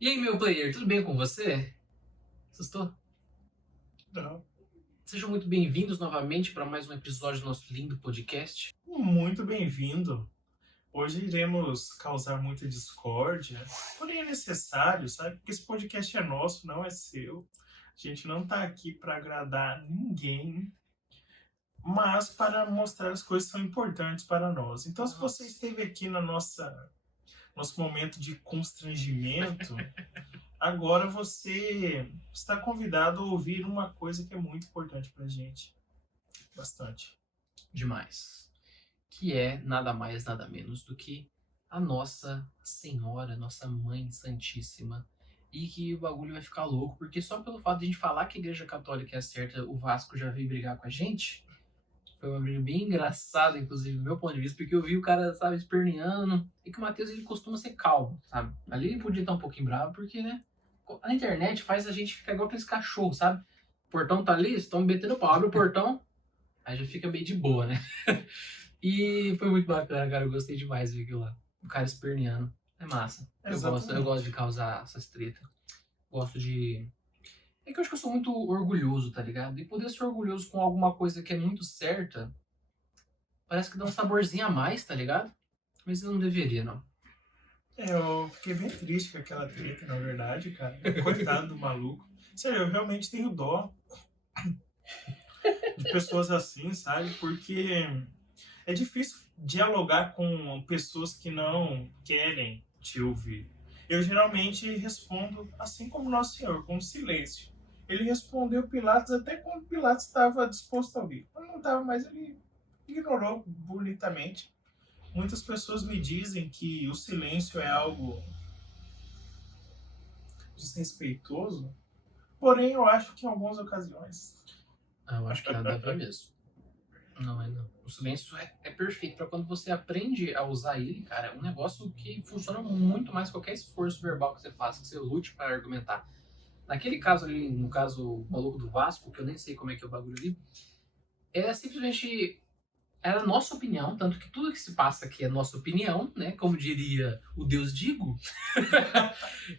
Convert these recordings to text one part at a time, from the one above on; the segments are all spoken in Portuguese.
E aí, meu player, tudo bem com você? Assustou? Não. Sejam muito bem-vindos novamente para mais um episódio do nosso lindo podcast. Muito bem-vindo. Hoje iremos causar muita discórdia, porém é necessário, sabe? Porque esse podcast é nosso, não é seu. A gente não tá aqui para agradar ninguém, mas para mostrar as coisas que são importantes para nós. Então, se você esteve aqui na nosso momento de constrangimento, agora você está convidado a ouvir uma coisa que é muito importante pra gente. Bastante. Demais. Que é nada mais, nada menos do que a Nossa Senhora, nossa Mãe Santíssima. E que o bagulho vai ficar louco, porque só pelo fato de a gente falar que a Igreja Católica é certa, o Vasco já veio brigar com a gente. Foi uma briga bem engraçada, inclusive, do meu ponto de vista, porque eu vi o cara, sabe, esperneando. E que o Matheus, ele costuma ser calmo, sabe? Ali ele podia estar um pouquinho bravo, porque, né? A internet faz a gente ficar igual aqueles cachorros, sabe? O portão tá ali, estão me metendo pau, abre o portão, aí já fica meio de boa, né? E foi muito bacana, cara. Eu gostei demais de ver aquilo lá. O cara esperneando. É massa. Eu gosto de Exatamente. causar essas tretas. Gosto de. É que eu acho que eu sou muito orgulhoso, tá ligado? E poder ser orgulhoso com alguma coisa que é muito certa, parece que dá um saborzinho a mais, tá ligado? Mas eu não deveria, não. Eu fiquei bem triste com aquela treta, na verdade, cara. Coitado do maluco. Sério, eu realmente tenho dó de pessoas assim, sabe? Porque é difícil dialogar com pessoas que não querem te ouvir. Eu geralmente respondo assim como Nosso Senhor, com silêncio. Ele respondeu Pilatos até quando Pilatos estava disposto a ouvir. Quando não estava mais, ele ignorou bonitamente. Muitas pessoas me dizem que o silêncio é algo desrespeitoso, porém eu acho que em algumas ocasiões. Eu acho que é nada a ver mesmo. Não é não. O silêncio é perfeito para quando você aprende a usar ele, cara. É um negócio que funciona muito mais que qualquer esforço verbal que você faça, que você lute para argumentar. Naquele caso ali, no caso o maluco do Vasco, que eu nem sei como é que é o bagulho ali, é simplesmente era a nossa opinião, tanto que tudo que se passa aqui é nossa opinião, né? Como diria o Deus Digo,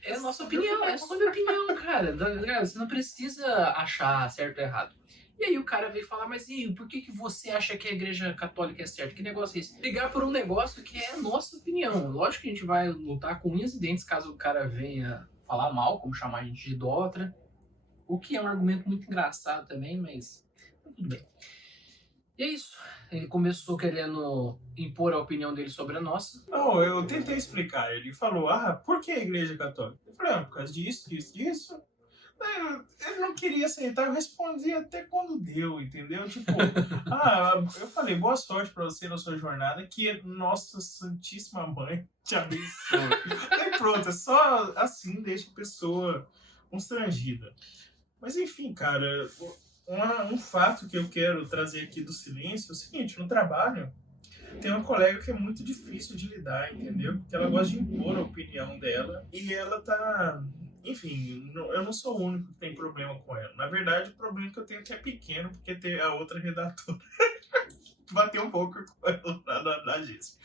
é a nossa opinião, é sobre opinião, cara. Você não precisa achar certo ou errado. E aí o cara veio falar, mas e por que você acha que a igreja católica é certa? Que negócio é esse? Ligar por um negócio que é a nossa opinião. Lógico que a gente vai lutar com unhas e dentes caso o cara venha falar mal, como chamar a gente de idólatra. O que é um argumento muito engraçado também, mas tudo bem. E é isso. Ele começou querendo impor a opinião dele sobre a nossa. Não, eu tentei explicar. Ele falou, por que a igreja católica? Eu falei, por causa disso, disso, disso. Ele não queria aceitar, eu respondi até quando deu, entendeu? Tipo, eu falei, boa sorte pra você na sua jornada, que Nossa Santíssima Mãe te abençoe. Aí pronto, é só assim deixa a pessoa constrangida. Mas enfim, cara, um fato que eu quero trazer aqui do silêncio é o seguinte, no trabalho, tem uma colega que é muito difícil de lidar, entendeu? Porque ela gosta de impor a opinião dela e ela tá. Enfim, eu não sou o único que tem problema com ela. Na verdade, o problema que eu tenho é que é pequeno, porque tem a outra redatora que bateu um pouco com ela na agência.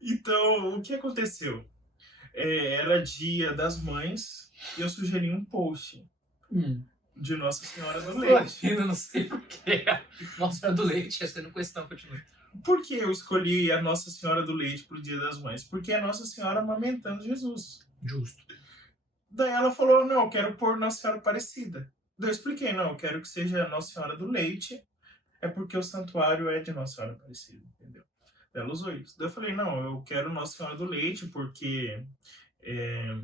Então, o que aconteceu? Era dia das mães e eu sugeri um post Hum. de Nossa Senhora do Tô Leite. rindo, não sei porquê. Nossa, do leite, essa não questão, continua. Por que eu escolhi a Nossa Senhora do Leite pro Dia das Mães? Porque é Nossa Senhora amamentando Jesus. Justo. Daí ela falou, não, eu quero pôr Nossa Senhora Aparecida. Daí eu expliquei, não, eu quero que seja Nossa Senhora do Leite, é porque o santuário é de Nossa Senhora Aparecida, entendeu? Daí ela usou isso. Daí eu falei, não, eu quero Nossa Senhora do Leite, porque é,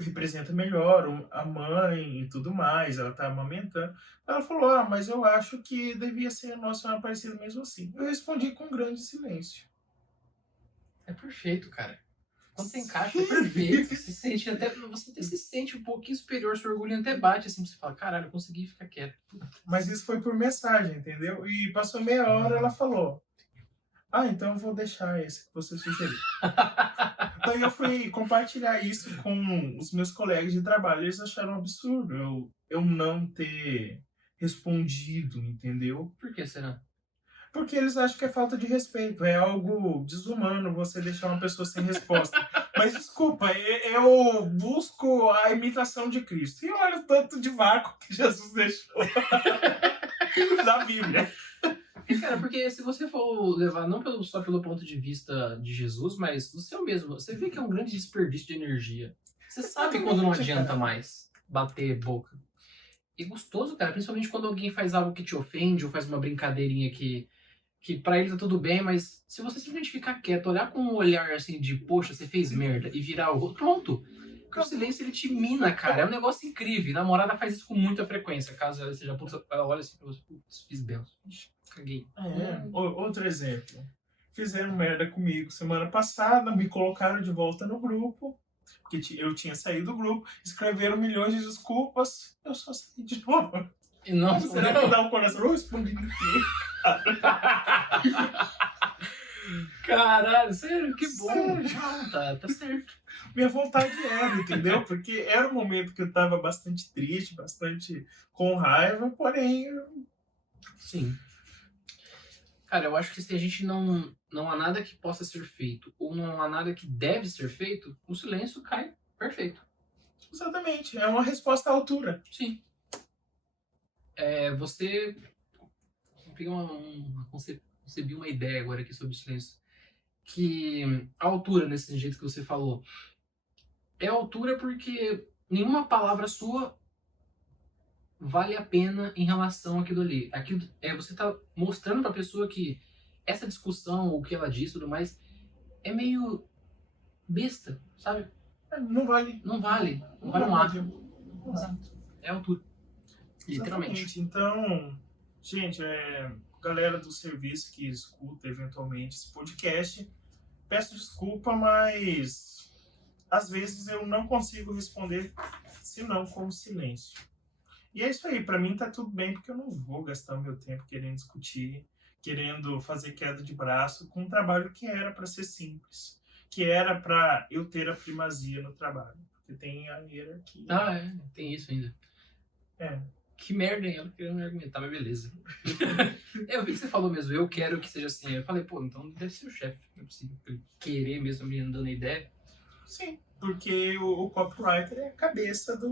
representa melhor a mãe e tudo mais, ela tá amamentando. Ela falou, mas eu acho que devia ser Nossa Senhora Aparecida mesmo assim. Eu respondi com grande silêncio. É perfeito, cara. Quando você encaixa, é perfeito. Você até se sente um pouquinho superior, seu orgulho até bate assim, você fala, caralho, eu consegui ficar quieto. Mas isso foi por mensagem, entendeu? E passou meia hora, ela falou, então eu vou deixar esse que você sugeriu. Daí eu fui compartilhar isso com os meus colegas de trabalho. Eles acharam um absurdo eu não ter respondido, entendeu? Por que será? Porque eles acham que é falta de respeito, é algo desumano você deixar uma pessoa sem resposta. Mas desculpa, eu busco a imitação de Cristo. E olha o tanto de vácuo que Jesus deixou na Bíblia. Cara, porque se você for levar não só pelo ponto de vista de Jesus, mas do seu mesmo, você vê que é um grande desperdício de energia. Você sabe quando não adianta mais bater boca. E gostoso, cara, principalmente quando alguém faz algo que te ofende ou faz uma brincadeirinha que pra ele tá tudo bem, mas se você simplesmente ficar quieto, olhar com um olhar assim de, poxa, você fez merda, e virar o rosto, pronto. Porque o silêncio, ele te mina, cara. É um negócio incrível. A namorada faz isso com muita frequência. Caso ela seja puta, ela olha assim pra você, putz, fiz bem. Caguei. Outro exemplo. Fizeram merda comigo semana passada, me colocaram de volta no grupo, porque eu tinha saído do grupo, escreveram milhões de desculpas, eu só saí de novo. E não, Será que dá um coração? Eu respondi caralho, sério, que bom. Sério? Não, tá certo. Minha vontade era, entendeu? Porque era um momento que eu tava bastante triste, bastante com raiva, porém... Sim. Cara, eu acho que se a gente não há nada que possa ser feito, ou não há nada que deve ser feito, o silêncio cai perfeito. Exatamente, é uma resposta à altura. Sim. Você... Concebi uma ideia agora aqui sobre o silêncio. Que a altura, nesse jeito que você falou, é altura porque nenhuma palavra sua vale a pena em relação àquilo ali. Você tá mostrando pra pessoa que essa discussão, o que ela diz e tudo mais, é meio besta, sabe? Não vale. Não vale um ato. Exato. É altura. Literalmente. Exatamente. Então, gente, galera do serviço que escuta eventualmente esse podcast, peço desculpa, mas às vezes eu não consigo responder senão com silêncio. E é isso aí, pra mim tá tudo bem, porque eu não vou gastar o meu tempo querendo discutir, querendo fazer queda de braço com um trabalho que era pra ser simples, que era pra eu ter a primazia no trabalho, porque tem a hierarquia. Tem isso ainda. É. Que merda, hein? Ela querendo me argumentar, mas beleza. Eu vi que você falou mesmo, eu quero que seja assim. Eu falei, pô, então deve ser o chefe. Não é possível ele querer mesmo me dando ideia. Sim, porque o copywriter é a cabeça da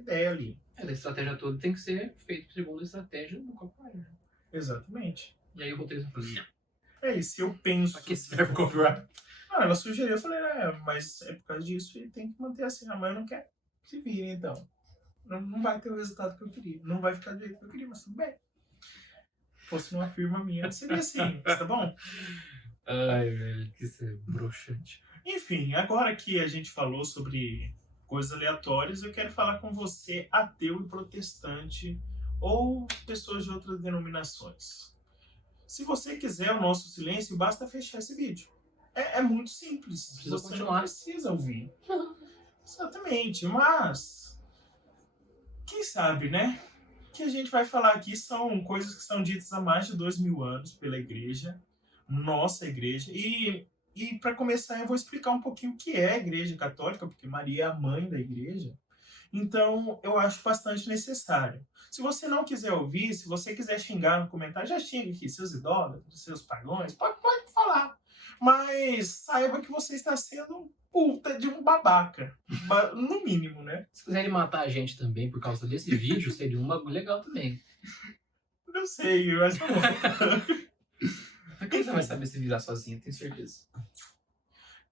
ideia ali. A estratégia toda tem que ser feita segundo a estratégia do copywriter. Exatamente. E aí o roteirista falou, não. E se eu penso... Pra que serve o copywriter? Não, ela sugeriu, eu falei, mas é por causa disso e tem que manter assim. Mas eu não quero. Se vire, então. Não vai ter o resultado que eu queria. Não vai ficar do jeito que eu queria, mas tudo bem. Se fosse numa firma minha, seria assim, tá bom? Ai, velho, que isso é broxante. Enfim, agora que a gente falou sobre coisas aleatórias, eu quero falar com você, ateu e protestante, ou pessoas de outras denominações. Se você quiser o nosso silêncio, basta fechar esse vídeo. É muito simples. Precisa você continuar. não precisa ouvir. Exatamente, mas... quem sabe, né? O que a gente vai falar aqui são coisas que são ditas há mais de 2000 anos pela igreja, nossa igreja. E para começar, eu vou explicar um pouquinho o que é a igreja católica, porque Maria é a mãe da igreja. Então, eu acho bastante necessário. Se você não quiser ouvir, se você quiser xingar no comentário, já xinga aqui, seus idólatras, seus pagões, pode falar. Mas saiba que você está sendo puta de um babaca. No mínimo, né? Se quiserem matar a gente também por causa desse vídeo, seria um bagulho legal também. Não sei, mas tá bom. Mas quem você vai saber se virar sozinho, tenho certeza.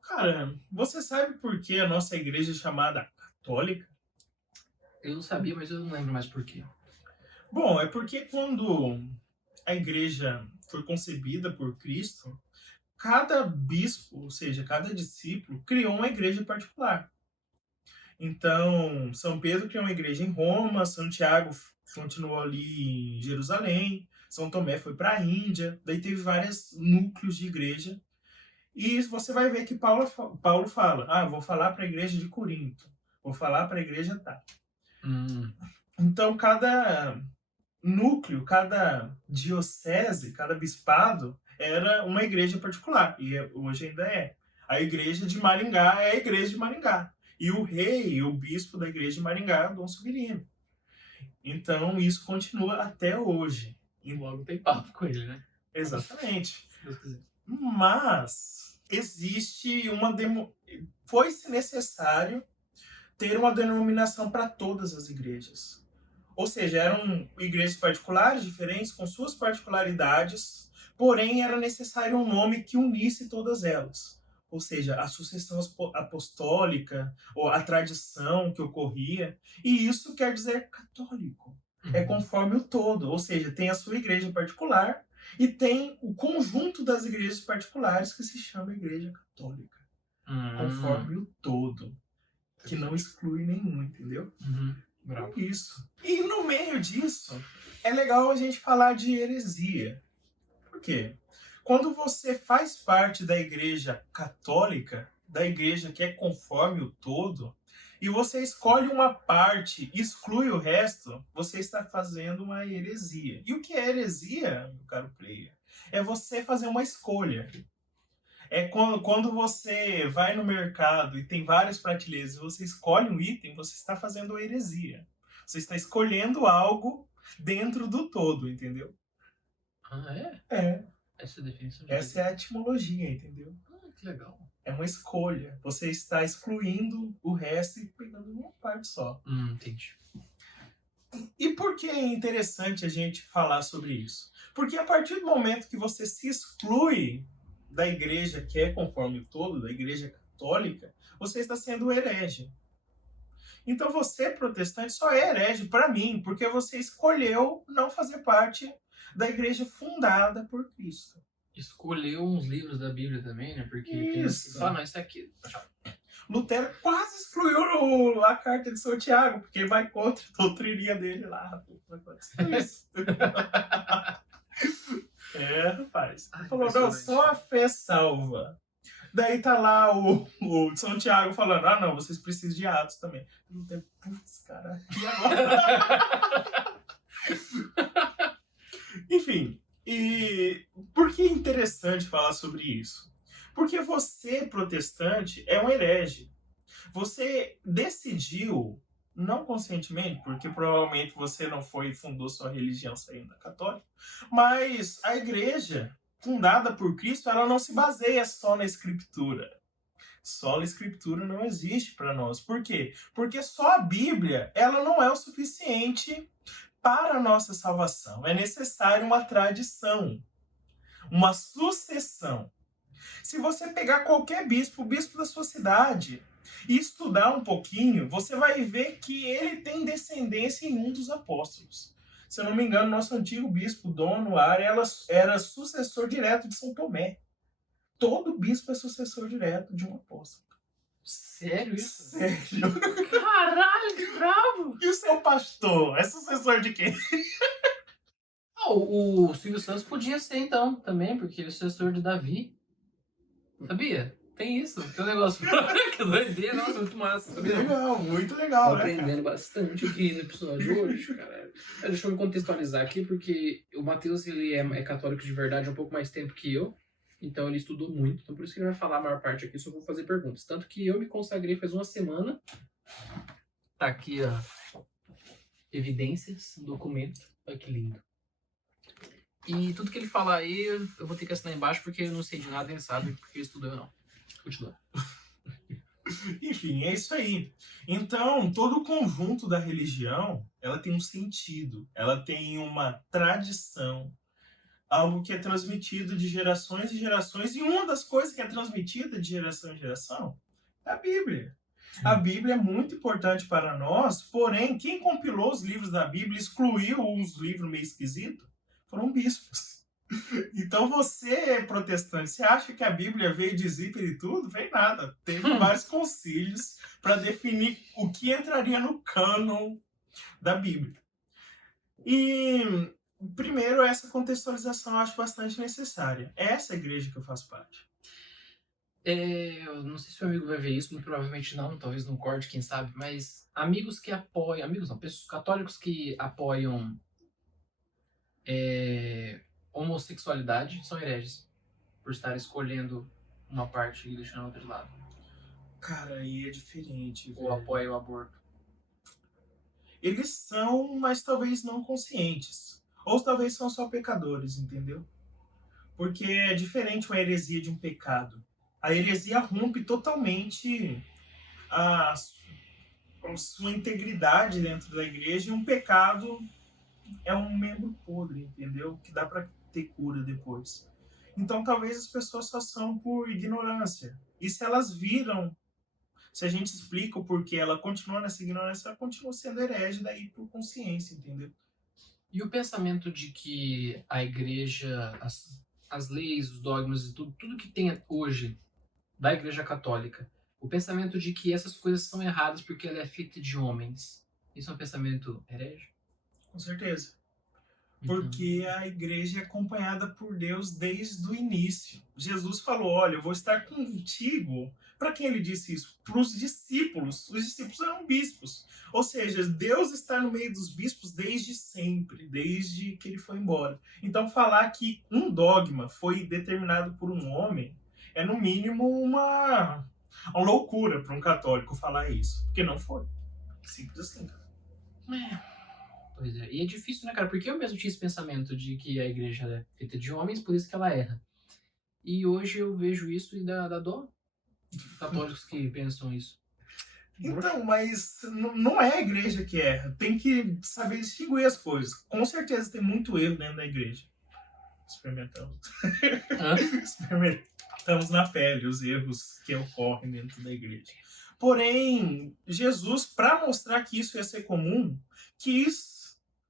Cara, você sabe por que a nossa igreja é chamada católica? Eu não sabia, mas eu não lembro mais por quê. Bom, é porque quando a igreja foi concebida por Cristo, cada bispo, ou seja, cada discípulo, criou uma igreja particular. Então, São Pedro criou uma igreja em Roma, Santiago continuou ali em Jerusalém, São Tomé foi para a Índia, daí teve vários núcleos de igreja. E você vai ver que Paulo fala, vou falar para a igreja de Corinto, vou falar para a igreja tal. Então, cada núcleo, cada diocese, cada bispado era uma igreja particular, e hoje ainda é. A igreja de Maringá é a igreja de Maringá. E o rei, o bispo da igreja de Maringá é o Dom Severino. Então, isso continua até hoje. Logo tem papo com ele, né? Exatamente. Se Deus quiser. Mas existe foi-se necessário ter uma denominação para todas as igrejas. Ou seja, eram igrejas particulares, diferentes, com suas particularidades, porém era necessário um nome que unisse todas elas. Ou seja, a sucessão apostólica, ou a tradição que ocorria. E isso quer dizer católico. É conforme o todo. Ou seja, tem a sua igreja particular e tem o conjunto das igrejas particulares que se chama Igreja Católica. Conforme o todo. Que não exclui nenhum, entendeu? Bravo. Isso. E no meio disso, é legal a gente falar de heresia. Por quê? Quando você faz parte da igreja católica, da igreja que é conforme o todo, e você escolhe uma parte e exclui o resto, você está fazendo uma heresia. E o que é heresia, meu caro player? É você fazer uma escolha. É quando você vai no mercado e tem várias prateleiras e você escolhe um item, você está fazendo uma heresia. Você está escolhendo algo dentro do todo, entendeu? Ah, é? É. Essa é a definição de Essa é a etimologia, entendeu? que legal. É uma escolha. Você está excluindo o resto e pegando uma parte só. Entendi. E por que é interessante a gente falar sobre isso? Porque a partir do momento que você se exclui da igreja que é conforme o todo, da igreja católica, você está sendo herege. Então você, protestante, só é herege para mim, porque você escolheu não fazer parte da igreja fundada por Cristo. Escolheu uns livros da Bíblia também, né? Porque tem Isso. só não, isso aqui. Lutero quase excluiu a carta de São Tiago, porque vai contra a doutrininha dele lá. Isso. Rapaz. Ele falou, não, só a fé salva. Daí tá lá o São Tiago falando, não, vocês precisam de Atos também. Putz, cara, e agora? Enfim, e por que é interessante falar sobre isso? Porque você, protestante, é um herege. Você decidiu, não conscientemente, porque provavelmente você não foi e fundou sua religião saindo da católica, mas a igreja fundada por Cristo, ela não se baseia só na escritura. Só a escritura não existe para nós. Por quê? Porque só a Bíblia, ela não é o suficiente para a nossa salvação. É necessário uma tradição, uma sucessão. Se você pegar qualquer bispo, o bispo da sua cidade, e estudar um pouquinho, você vai ver que ele tem descendência em um dos apóstolos. Se eu não me engano, nosso antigo bispo, Dom Anuário, era sucessor direto de São Tomé. Todo bispo é sucessor direto de um apóstolo. Sério isso? Sério. Caralho, que bravo! E o seu pastor? É sucessor de quem? O Silvio Santos podia ser então também, porque ele é sucessor de Davi. Sabia? Tem isso, tem um negócio. Que doideira, nossa, muito massa. Sabia? Legal, muito legal, né? Aprendendo bastante aqui no episódio de hoje, cara. Deixa eu me contextualizar aqui, porque o Matheus, ele é católico de verdade há um pouco mais tempo que eu. Então ele estudou muito, então por isso que ele vai falar a maior parte aqui, só vou fazer perguntas. Tanto que eu me consagrei faz uma semana. Tá aqui, ó. Evidências, um documento. Olha que lindo. E tudo que ele falar aí, eu vou ter que assinar embaixo, porque eu não sei de nada, ele sabe, porque ele estudou ou não. Continua. Enfim, é isso aí. Então, todo o conjunto da religião, ela tem um sentido, ela tem uma tradição, algo que é transmitido de gerações e gerações, e uma das coisas que é transmitida de geração em geração é a Bíblia. A Bíblia é muito importante para nós, porém, quem compilou os livros da Bíblia, excluiu uns livros meio esquisitos, foram bispos. Então você, protestante, você acha que a Bíblia veio de zíper e tudo? Veio nada. Teve vários concílios para definir o que entraria no cânon da Bíblia. E, primeiro, essa contextualização eu acho bastante necessária. É essa igreja que eu faço parte. Eu não sei se o amigo vai ver isso, muito provavelmente não, talvez não corte, quem sabe, mas amigos que apoiam, amigos não, pessoas católicos que apoiam homossexualidade são hereges, por estar escolhendo uma parte e deixando a outra de lado. Cara, aí é diferente. Ou apoia o aborto. Eles são, mas talvez não conscientes. Ou talvez são só pecadores, entendeu? Porque é diferente uma heresia de um pecado. A heresia rompe totalmente a sua integridade dentro da igreja, e um pecado é um membro podre, entendeu? Que dá para ter cura depois. Então talvez as pessoas só são por ignorância. E se elas viram, se a gente explica o porquê ela continua nessa ignorância, ela continua sendo herege daí por consciência, entendeu? E o pensamento de que a igreja, as leis, os dogmas e tudo que tem hoje da igreja católica, o pensamento de que essas coisas são erradas porque ela é feita de homens, isso é um pensamento herege? Com certeza. Porque a igreja é acompanhada por Deus desde o início. Jesus falou, olha, eu vou estar contigo. Para quem ele disse isso? Para os discípulos. Os discípulos eram bispos. Ou seja, Deus está no meio dos bispos desde sempre, desde que ele foi embora. Então falar que um dogma foi determinado por um homem é no mínimo uma loucura para um católico falar isso. Porque não foi. Simples assim. Pois é, e é difícil, né, cara? Porque eu mesmo tinha esse pensamento de que a igreja é feita de homens, por isso que ela erra. E hoje eu vejo isso e dá dó. Católicos que pensam isso. Então, mas não é a igreja que erra. Tem que saber distinguir as coisas. Com certeza tem muito erro dentro da igreja. Experimentamos. Experimentamos na pele os erros que ocorrem dentro da igreja. Porém, Jesus, para mostrar que isso ia ser comum, quis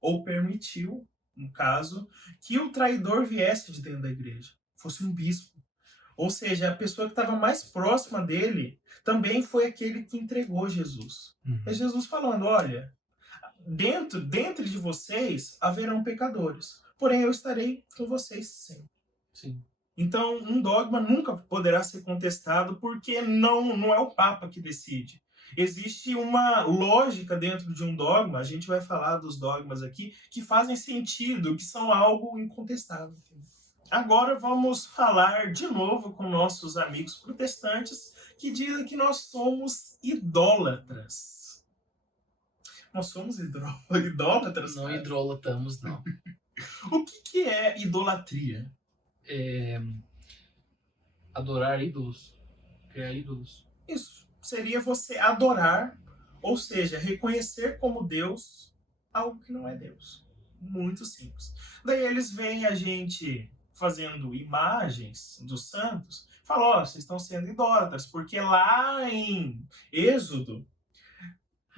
ou permitiu, no caso, que o traidor viesse de dentro da igreja. Fosse um bispo. Ou seja, a pessoa que estava mais próxima dele também foi aquele que entregou Jesus. É Jesus falando, olha, dentro de vocês haverão pecadores, porém eu estarei com vocês sempre. Sim. Então, um dogma nunca poderá ser contestado porque não é o Papa que decide. Existe uma lógica dentro de um dogma, a gente vai falar dos dogmas aqui, que fazem sentido, que são algo incontestável. Agora vamos falar de novo com nossos amigos protestantes que dizem que nós somos idólatras. Nós somos idólatras? Não idolatamos, não. O que é idolatria? Adorar ídolos. Criar ídolos. Isso. Seria você adorar, ou seja, reconhecer como Deus algo que não é Deus. Muito simples. Daí eles veem a gente fazendo imagens dos santos, falam, ó, vocês estão sendo idólatras, porque lá em Êxodo,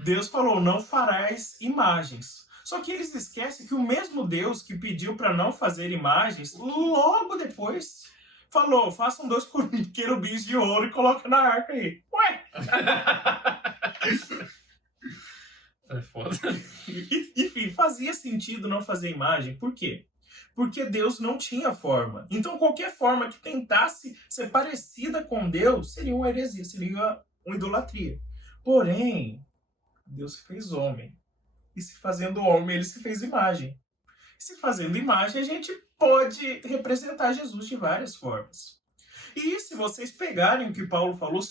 Deus falou, não farás imagens. Só que eles esquecem que o mesmo Deus que pediu para não fazer imagens, logo depois falou, façam 2 querubins de ouro e coloquem na arca aí. Ué! É foda. Enfim, fazia sentido não fazer imagem. Por quê? Porque Deus não tinha forma. Então, qualquer forma que tentasse ser parecida com Deus seria uma heresia, seria uma idolatria. Porém, Deus se fez homem. E se fazendo homem, ele se fez imagem. E se fazendo imagem, a gente pode representar Jesus de várias formas. E se vocês pegarem o que Paulo falou,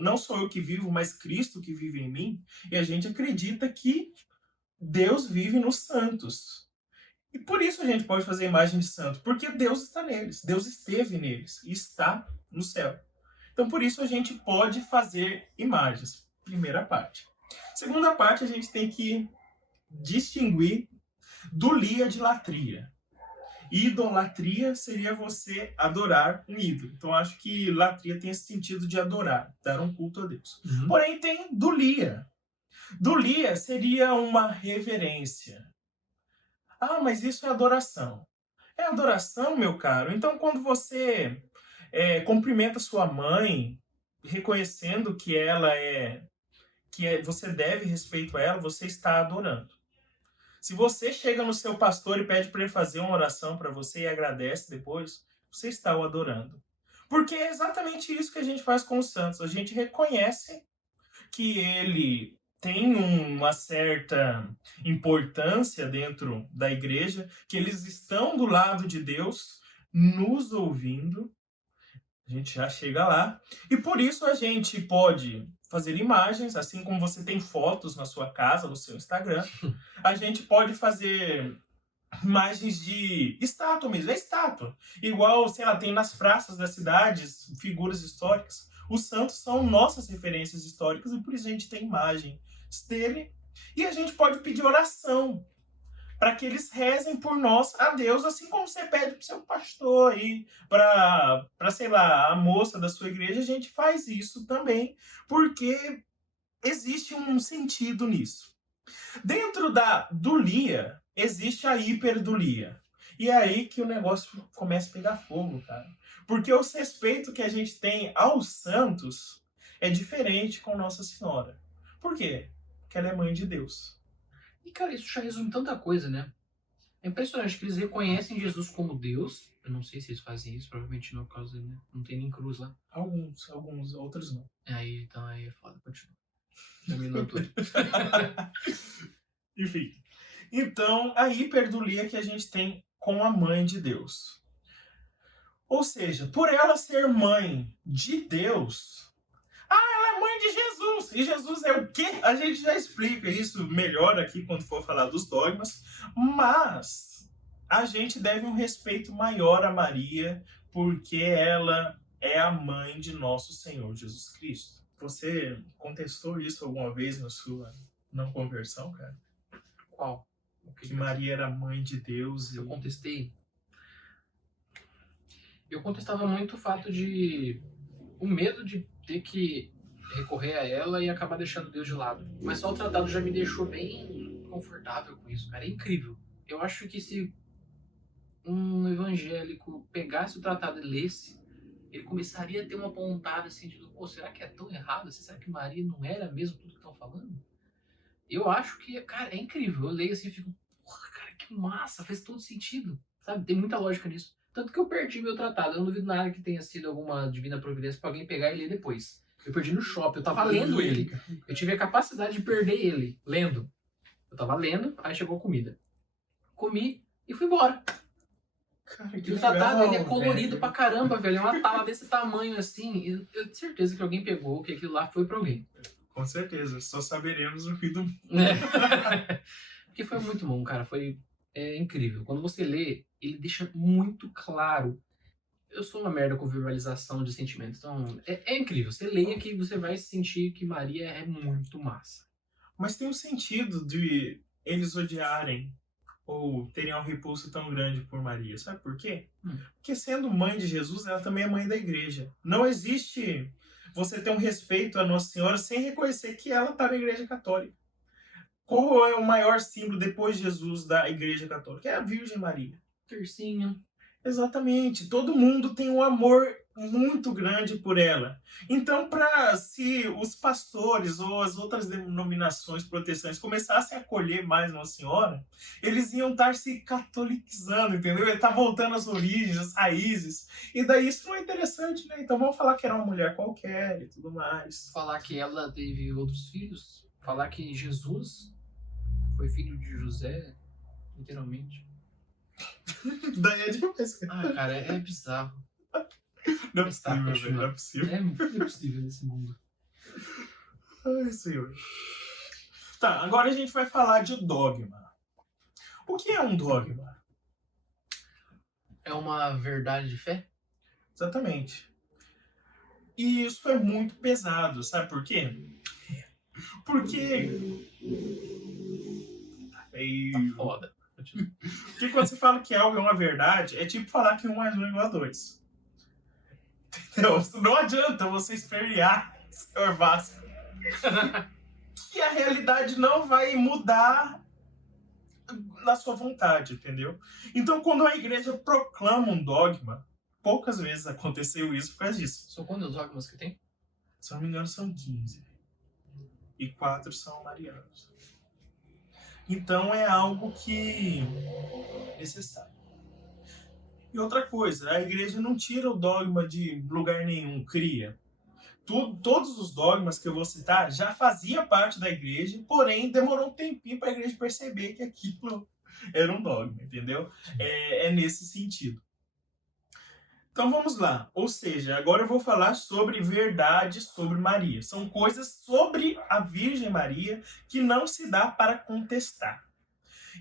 não sou eu que vivo, mas Cristo que vive em mim, e a gente acredita que Deus vive nos santos. E por isso a gente pode fazer imagem de santo, porque Deus está neles, Deus esteve neles e está no céu. Então por isso a gente pode fazer imagens. Primeira parte. Segunda parte, a gente tem que distinguir dulia de latria. Idolatria seria você adorar um ídolo. Então acho que latria tem esse sentido de adorar, dar um culto a Deus. Porém tem dulia. Dulia seria uma reverência. Ah, mas isso é adoração. É adoração, meu caro. Então quando você cumprimenta sua mãe, reconhecendo que ela você deve respeito a ela, você está adorando. Se você chega no seu pastor e pede para ele fazer uma oração para você e agradece depois, você está o adorando. Porque é exatamente isso que a gente faz com os santos. A gente reconhece que ele tem uma certa importância dentro da igreja, que eles estão do lado de Deus, nos ouvindo. A gente já chega lá. E por isso a gente pode fazer imagens, assim como você tem fotos na sua casa, no seu Instagram. A gente pode fazer imagens de estátua mesmo, é estátua. Igual, sei lá, tem nas praças das cidades figuras históricas. Os santos são nossas referências históricas e por isso a gente tem imagens dele. E a gente pode pedir oração para que eles rezem por nós a Deus, assim como você pede para o seu pastor aí, para, sei lá, a moça da sua igreja, a gente faz isso também, porque existe um sentido nisso. Dentro da dulia, existe a hiperdulia. E é aí que o negócio começa a pegar fogo, cara. Porque o respeito que a gente tem aos santos é diferente com Nossa Senhora. Por quê? Porque ela é mãe de Deus. E, cara, isso já resume tanta coisa, né? É impressionante que eles reconhecem Jesus como Deus. Eu não sei se eles fazem isso, provavelmente não, por causa, né? Não tem nem cruz lá. Alguns, outros não. Aí, então, aí é foda, continua. Terminou tudo. Enfim. Então, a hiperdulia que a gente tem com a mãe de Deus. Ou seja, por ela ser mãe de Deus, ela é mãe de Jesus. E Jesus é o quê? A gente já explica isso melhor aqui quando for falar dos dogmas. Mas a gente deve um respeito maior a Maria, porque ela é a mãe de nosso Senhor Jesus Cristo. Você contestou isso alguma vez na sua não conversão, cara? Qual? Que Maria era mãe de Deus. Eu contestei. Eu contestava muito o fato de... o medo de ter que recorrer a ela e acabar deixando Deus de lado. Mas só o tratado já me deixou bem confortável com isso, cara. É incrível. Eu acho que se um evangélico pegasse o tratado e lesse, ele começaria a ter uma pontada assim de, pô, será que é tão errado? Será que Maria não era mesmo tudo que estão falando? Eu acho que, cara, é incrível. Eu leio assim e fico, porra, cara, que massa, faz todo sentido, sabe? Tem muita lógica nisso. Tanto que eu perdi meu tratado. Eu não duvido nada que tenha sido alguma divina providência pra alguém pegar e ler depois. Eu perdi no shopping, eu tava lendo ele. Eu tive a capacidade de perder ele, lendo. Eu tava lendo, aí chegou a comida. Comi e fui embora. Cara, que E o tratado, legal, ele é colorido velho. pra caramba, velho. É uma tala desse tamanho assim. E eu tenho certeza que alguém pegou, que aquilo lá foi pra alguém. Com certeza, só saberemos no fim do mundo. Porque foi muito bom, cara. Foi incrível. Quando você lê, ele deixa muito claro. Eu sou uma merda com verbalização de sentimentos. Então, é incrível. Você leia que você vai sentir que Maria é muito massa. Mas tem um sentido de eles odiarem ou terem um repulso tão grande por Maria. Sabe por quê? Porque sendo mãe de Jesus, ela também é mãe da igreja. Não existe você ter um respeito à Nossa Senhora sem reconhecer que ela está na igreja católica. Qual é o maior símbolo depois de Jesus da igreja católica? É a Virgem Maria. Tercinho. Exatamente. Todo mundo tem um amor muito grande por ela. Então, se os pastores ou as outras denominações protestantes começassem a acolher mais Nossa Senhora, eles iam estar se catolicizando, entendeu? Ele tá voltando às origens, às raízes. E daí isso não é interessante, né? Então vamos falar que era uma mulher qualquer e tudo mais. Falar que ela teve outros filhos. Falar que Jesus foi filho de José, literalmente. Daí é demais. Cara, é bizarro. Não é possível, velho. Não é possível. É muito impossível nesse mundo. Ai, Senhor. Tá, agora a gente vai falar de dogma. O que é um dogma? É uma verdade de fé? Exatamente. E isso é muito pesado, sabe por quê? Porque... Tá foda. Porque quando você fala que algo é uma verdade, é tipo falar que 1 mais 1 é igual a 2. Entendeu? Não adianta você espernear, senhor Vasco, que a realidade não vai mudar na sua vontade, entendeu? Então, quando a igreja proclama um dogma, poucas vezes aconteceu isso por causa disso. São quantos dogmas que tem? Se não me engano, são 15. E 4 são marianos. Então, é algo que é necessário. E outra coisa, a igreja não tira o dogma de lugar nenhum, cria. Todos os dogmas que eu vou citar já fazia parte da igreja, porém demorou um tempinho para a igreja perceber que aquilo era um dogma, entendeu? É nesse sentido. Então vamos lá. Ou seja, agora eu vou falar sobre verdades sobre Maria. São coisas sobre a Virgem Maria que não se dá para contestar.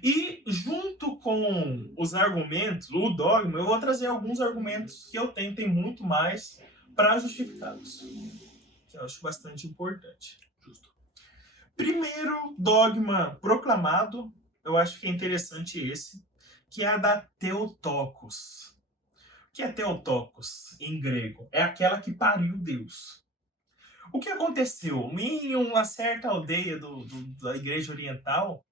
E junto com os argumentos, o dogma, eu vou trazer alguns argumentos que eu tenho, tem muito mais para justificá-los, que eu acho bastante importante. Justo. Primeiro dogma proclamado, eu acho que é interessante esse, que é a da Theotokos. O que é Theotokos em grego? É aquela que pariu Deus. O que aconteceu? Em uma certa aldeia da Igreja Oriental,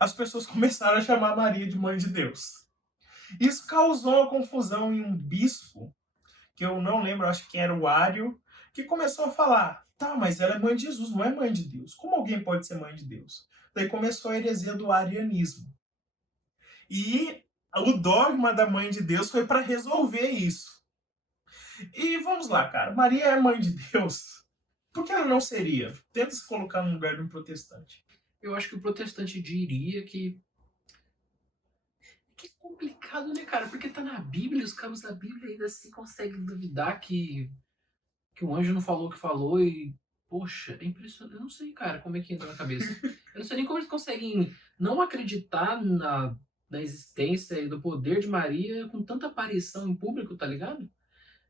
as pessoas começaram a chamar Maria de Mãe de Deus. Isso causou uma confusão em um bispo, que eu não lembro, acho que era o Ário, que começou a falar, tá, mas ela é mãe de Jesus, não é mãe de Deus. Como alguém pode ser mãe de Deus? Daí começou a heresia do arianismo. E o dogma da mãe de Deus foi para resolver isso. E vamos lá, cara, Maria é mãe de Deus. Por que ela não seria? Tenta se colocar no lugar de um protestante. Eu acho que o protestante diria que é complicado, né, cara? Porque tá na Bíblia, os caras da Bíblia ainda se conseguem duvidar que o anjo não falou o que falou e. Poxa, é impressionante. Eu não sei, cara, como é que entra na cabeça. Eu não sei nem como eles conseguem não acreditar na existência e do poder de Maria com tanta aparição em público, tá ligado?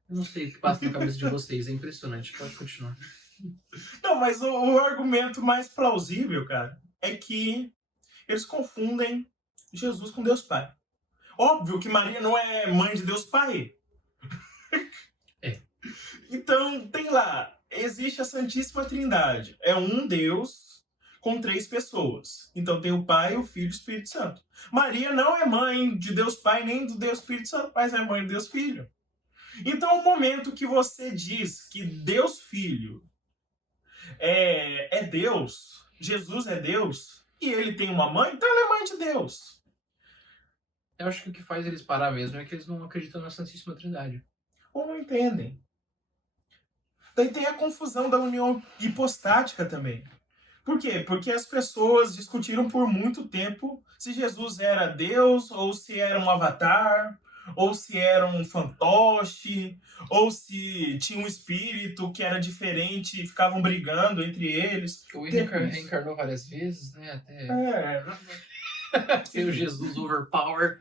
Eu não sei o que passa na cabeça de vocês, é impressionante. Pode continuar. Não, mas o argumento mais plausível, cara, é que eles confundem Jesus com Deus Pai. Óbvio que Maria não é mãe de Deus Pai. É. Então, tem lá, existe a Santíssima Trindade. É um Deus com 3 pessoas. Então tem o Pai, o Filho e o Espírito Santo. Maria não é mãe de Deus Pai nem do Deus Espírito Santo, mas é mãe de Deus Filho. Então, o momento que você diz que Deus Filho é Deus, Jesus é Deus, e ele tem uma mãe, então ele é mãe de Deus. Eu acho que o que faz eles parar mesmo é que eles não acreditam na Santíssima Trindade. Ou não entendem. Daí tem a confusão da união hipostática também. Por quê? Porque as pessoas discutiram por muito tempo se Jesus era Deus, ou se era um avatar, ou se era um fantoche, ou se tinha um espírito que era diferente e ficavam brigando entre eles. O reencarnou várias vezes, né? Até. Tem o Jesus overpower.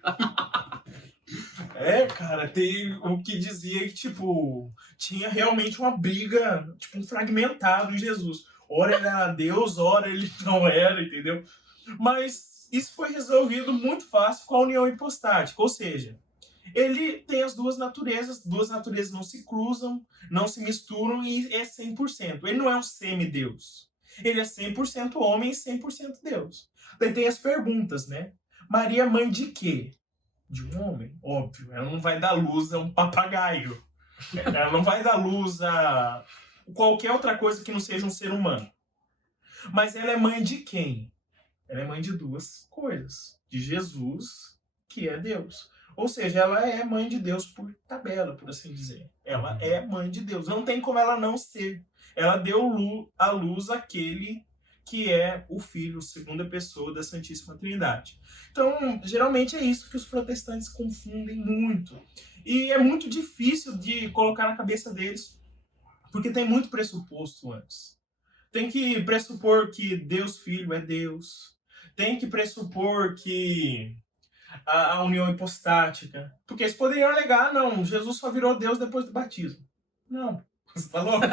Cara, tem o que dizia que, tipo, tinha realmente uma briga, tipo, um fragmentado em Jesus. Ora ele era Deus, ora ele não era, entendeu? Mas isso foi resolvido muito fácil com a união hipostática, ou seja, ele tem as duas naturezas não se cruzam, não se misturam e é 100%. Ele não é um semideus. Ele é 100% homem e 100% Deus. Daí tem as perguntas, né? Maria, mãe de quê? De um homem, óbvio. Ela não vai dar luz a um papagaio. Ela não vai dar luz a qualquer outra coisa que não seja um ser humano. Mas ela é mãe de quem? Ela é mãe de 2 coisas. De Jesus, que é Deus. Ou seja, ela é mãe de Deus por tabela, por assim dizer. Ela é mãe de Deus. Não tem como ela não ser. Ela deu à luz aquele que é o Filho, segunda pessoa da Santíssima Trindade. Então, geralmente é isso que os protestantes confundem muito. E é muito difícil de colocar na cabeça deles, porque tem muito pressuposto antes. Tem que pressupor que Deus Filho é Deus. Tem que pressupor que a união hipostática. Porque eles poderiam alegar, não, Jesus só virou Deus depois do batismo. Não, você tá louco?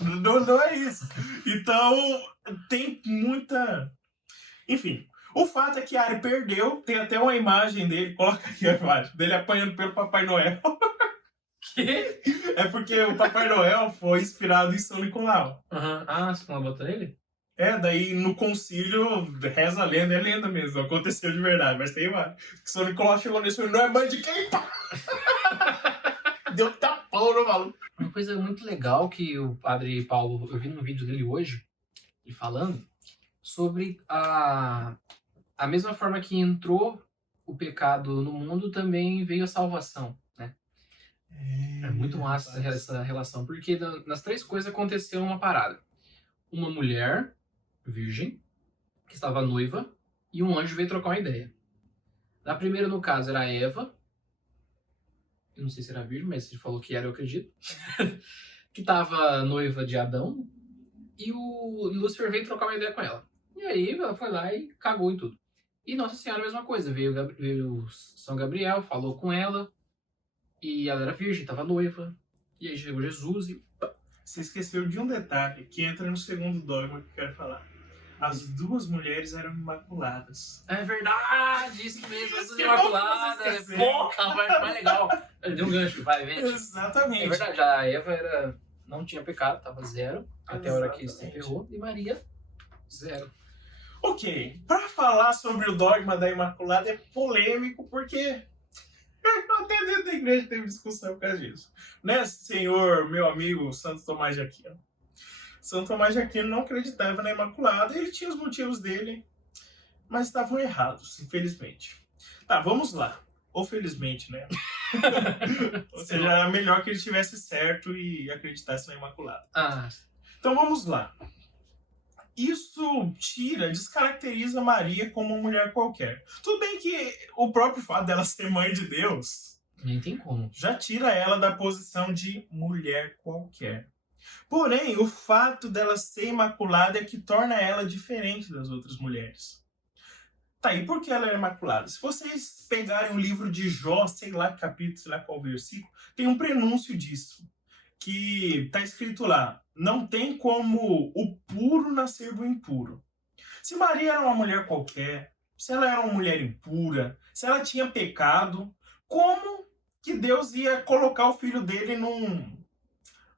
não é isso. Então, tem muita... Enfim, o fato é que Ari perdeu, tem até uma imagem dele, coloca aqui a imagem, dele apanhando pelo Papai Noel. Que? É porque o Papai Noel foi inspirado em São Nicolau. Ah, você não botou nele? Daí no concílio, reza a lenda, é lenda mesmo, aconteceu de verdade, mas tem mais. São Nicolau chegou nesse filme, não é mãe de quem? Deu tapão no maluco. Uma coisa muito legal que o padre Paulo, eu vi num vídeo dele hoje, ele falando sobre a mesma forma que entrou o pecado no mundo, também veio a salvação, né? É muito massa essa relação, porque nas 3 coisas aconteceu uma parada. Uma mulher virgem, que estava noiva, e um anjo veio trocar uma ideia. Na primeira, no caso, era a Eva, eu não sei se era virgem, mas ele falou que era, eu acredito, que estava noiva de Adão, e o Lúcifer veio trocar uma ideia com ela. E aí ela foi lá e cagou em tudo. E Nossa Senhora, a mesma coisa. Veio São Gabriel, falou com ela. E ela era virgem, tava noiva. E aí chegou Jesus e... Você esqueceu de um detalhe que entra no segundo dogma que eu quero falar. As duas mulheres eram imaculadas. É verdade, isso mesmo, Isso essas que imaculadas. não esquecer. Porra, a parte mais legal. Ele deu um gancho, vai, vende. Exatamente. É verdade, a Eva não tinha pecado, tava zero, até a hora que se Exatamente. ferrou. E Maria, zero. Ok, para falar sobre o dogma da Imaculada é polêmico, porque até dentro da igreja teve discussão por causa disso. Né, senhor, meu amigo Santo Tomás de Aquino? Santo Tomás de Aquino não acreditava na Imaculada, ele tinha os motivos dele, mas estavam errados, infelizmente. Tá, vamos lá. Ou felizmente, né? Ou seja, era melhor que ele estivesse certo e acreditasse na Imaculada. Ah, Então vamos lá. Isso descaracteriza Maria como uma mulher qualquer. Tudo bem que o próprio fato dela ser mãe de Deus nem tem como. já tira ela da posição de mulher qualquer. Porém, o fato dela ser imaculada é que torna ela diferente das outras mulheres. Tá, e por que ela é imaculada? Se vocês pegarem o livro de Jó, sei lá que capítulo, sei lá qual versículo, tem um prenúncio disso. Que tá escrito lá, não tem como o puro nascer do impuro. Se Maria era uma mulher qualquer, se ela era uma mulher impura, se ela tinha pecado, como que Deus ia colocar o filho dele num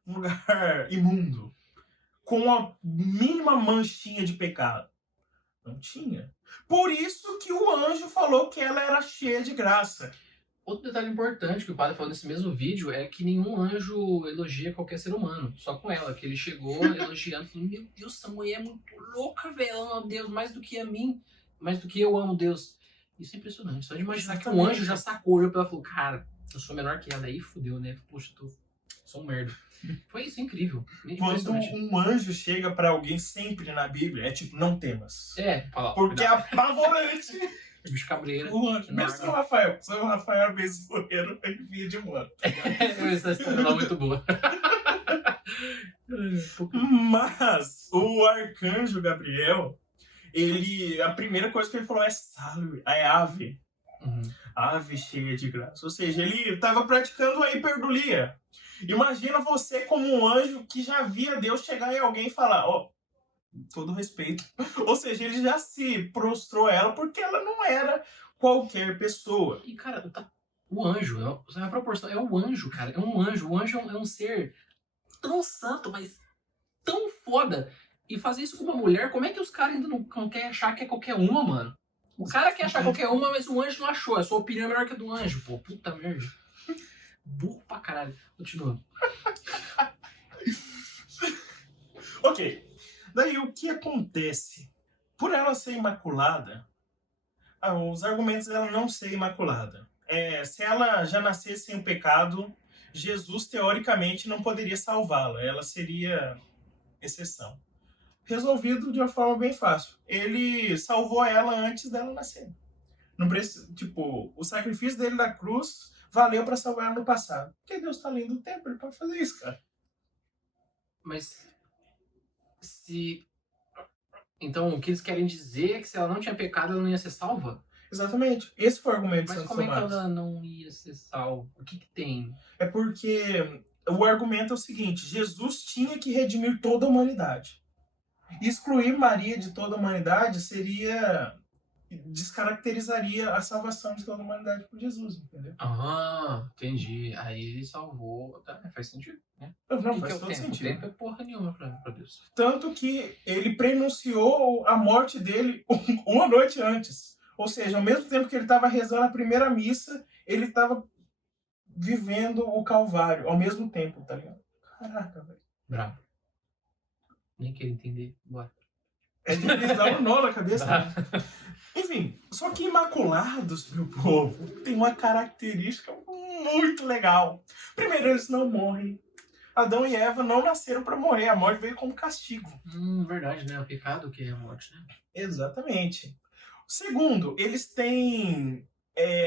lugar imundo? Com a mínima manchinha de pecado? Não tinha. Por isso que o anjo falou que ela era cheia de graça. Outro detalhe importante que o padre falou nesse mesmo vídeo é que nenhum anjo elogia qualquer ser humano, só com ela, que ele chegou elogiando, falando, meu Deus, essa mulher é muito louca, velho, ela ama Deus mais do que a mim, mais do que eu amo Deus. Isso é impressionante, só de imaginar que um anjo já sacou, olhou pra ela e falou, cara, eu sou menor que ela, aí fudeu, né, poxa, sou um merda. Foi isso, incrível. Quando um anjo chega pra alguém sempre na Bíblia, é tipo, não temas. Fala, porque é apavorante. Bicho cabreiro. O anjo. Mesmo São Rafael. São Rafael abençoeiro em via de mano. Essa história é muito boa. Mas o arcanjo Gabriel, a primeira coisa que ele falou é salve, é ave. Uhum. Ave cheia de graça. Ou seja, ele estava praticando a hiperdulia. Imagina você como um anjo que já via Deus chegar em alguém e falar, ó, todo respeito. Ou seja, ele já se prostrou a ela porque ela não era qualquer pessoa. E, cara, o anjo, a proporção, é um anjo, cara. É um anjo. O anjo é um ser tão santo, mas tão foda. E fazer isso com uma mulher, como é que os caras ainda não querem achar que é qualquer uma, mano? O cara quer achar qualquer uma, mas o anjo não achou. A sua opinião é melhor que a do anjo, pô. Puta merda. Burro pra caralho. Continua. Ok. Daí o que acontece? Por ela ser imaculada, os argumentos dela não ser imaculada. Se ela já nascesse sem o pecado, Jesus teoricamente não poderia salvá-la. Ela seria exceção. Resolvido de uma forma bem fácil. Ele salvou ela antes dela nascer. Não precisa, tipo, o sacrifício dele na cruz valeu para salvar ela no passado. Porque Deus tá além do tempo, ele pode fazer isso, cara. Mas então, o que eles querem dizer é que se ela não tinha pecado, ela não ia ser salva? Exatamente. Esse foi o argumento de Mas Santo como Tomás. é que ela não ia ser salva? O que tem? É porque o argumento é o seguinte, Jesus tinha que redimir toda a humanidade. Excluir Maria de toda a humanidade descaracterizaria a salvação de toda a humanidade por Jesus, entendeu? Ah, entendi. Aí ele salvou. Tá, faz sentido, né? Não, faz todo sentido. O tempo é porra nenhuma pra Deus. Tanto que ele prenunciou a morte dele uma noite antes. Ou seja, ao mesmo tempo que ele estava rezando a primeira missa, ele estava vivendo o Calvário ao mesmo tempo, tá ligado? Caraca, velho. Bravo. Nem quero entender. Bora. É difícil dar um nó na cabeça. Né? Enfim, só que Imaculados, meu povo, tem uma característica muito legal. Primeiro, eles não morrem. Adão e Eva não nasceram para morrer. A morte veio como castigo. Verdade, né? O pecado que é a morte, né? Exatamente. Segundo, eles têm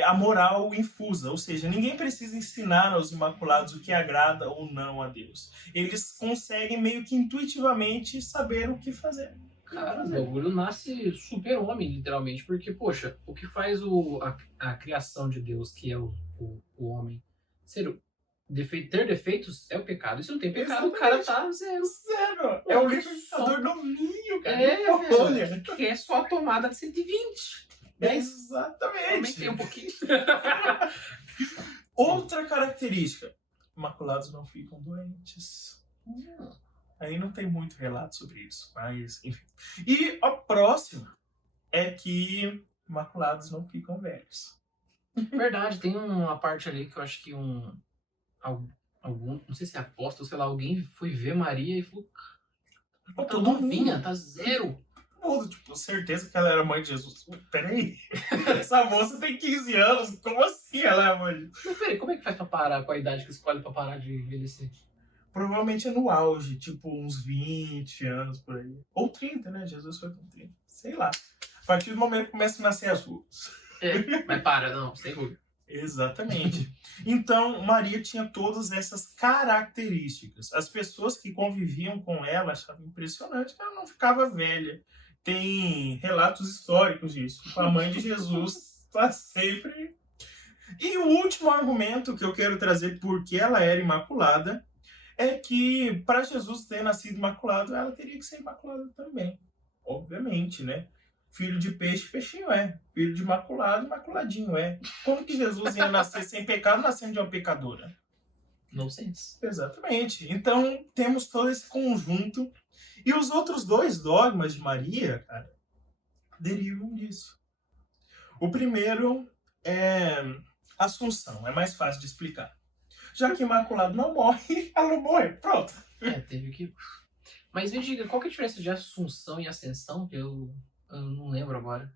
a moral infusa, ou seja, ninguém precisa ensinar aos Imaculados o que agrada ou não a Deus. Eles conseguem meio que intuitivamente saber o que fazer. Cara, o bagulho nasce super-homem, literalmente, porque, poxa, o que faz a criação de Deus, que é o homem, ter defeitos é o pecado. E se não tem pecado, o cara tá zero. Zero. É o liquidificador novinho, cara. Velho, que é só a tomada de 120. 10. Exatamente. Aumentei um pouquinho. Outra característica. Imaculados não ficam doentes. Aí não tem muito relato sobre isso, mas enfim. E a próxima é que imaculados não ficam velhos. Verdade, tem uma parte ali que eu acho que algum, não sei se é apóstolo, sei lá, alguém foi ver Maria e falou, tá todo novinha, mundo. tá zero. Tipo, certeza que ela era mãe de Jesus. Peraí, essa moça tem 15 anos, como assim ela é mãe de Jesus? Mas peraí, como é que faz pra parar com a idade que escolhe pra parar de envelhecer? Provavelmente é no auge, tipo uns 20 anos por aí. Ou 30, né? Jesus foi com 30. Sei lá. A partir do momento que começa a nascer as rugas. Mas para, não, sem ruga. Exatamente. Então, Maria tinha todas essas características. As pessoas que conviviam com ela achavam impressionante que ela não ficava velha. Tem relatos históricos disso. Tipo, a mãe de Jesus está sempre... E o último argumento que eu quero trazer porque ela era imaculada é que para Jesus ter nascido imaculado, ela teria que ser imaculada também. Obviamente, né? Filho de peixe, peixinho é. Filho de imaculado, imaculadinho é. Como que Jesus ia nascer sem pecado, nascendo de uma pecadora? No sense. Exatamente. Então, temos todo esse conjunto. E os outros dois dogmas de Maria, cara, derivam disso. O primeiro é Assunção. É mais fácil de explicar. Já que imaculado não morre, ela não morre. Pronto. Teve que... Mas me diga, qual que é a diferença de Assunção e Ascensão? Que eu não lembro agora.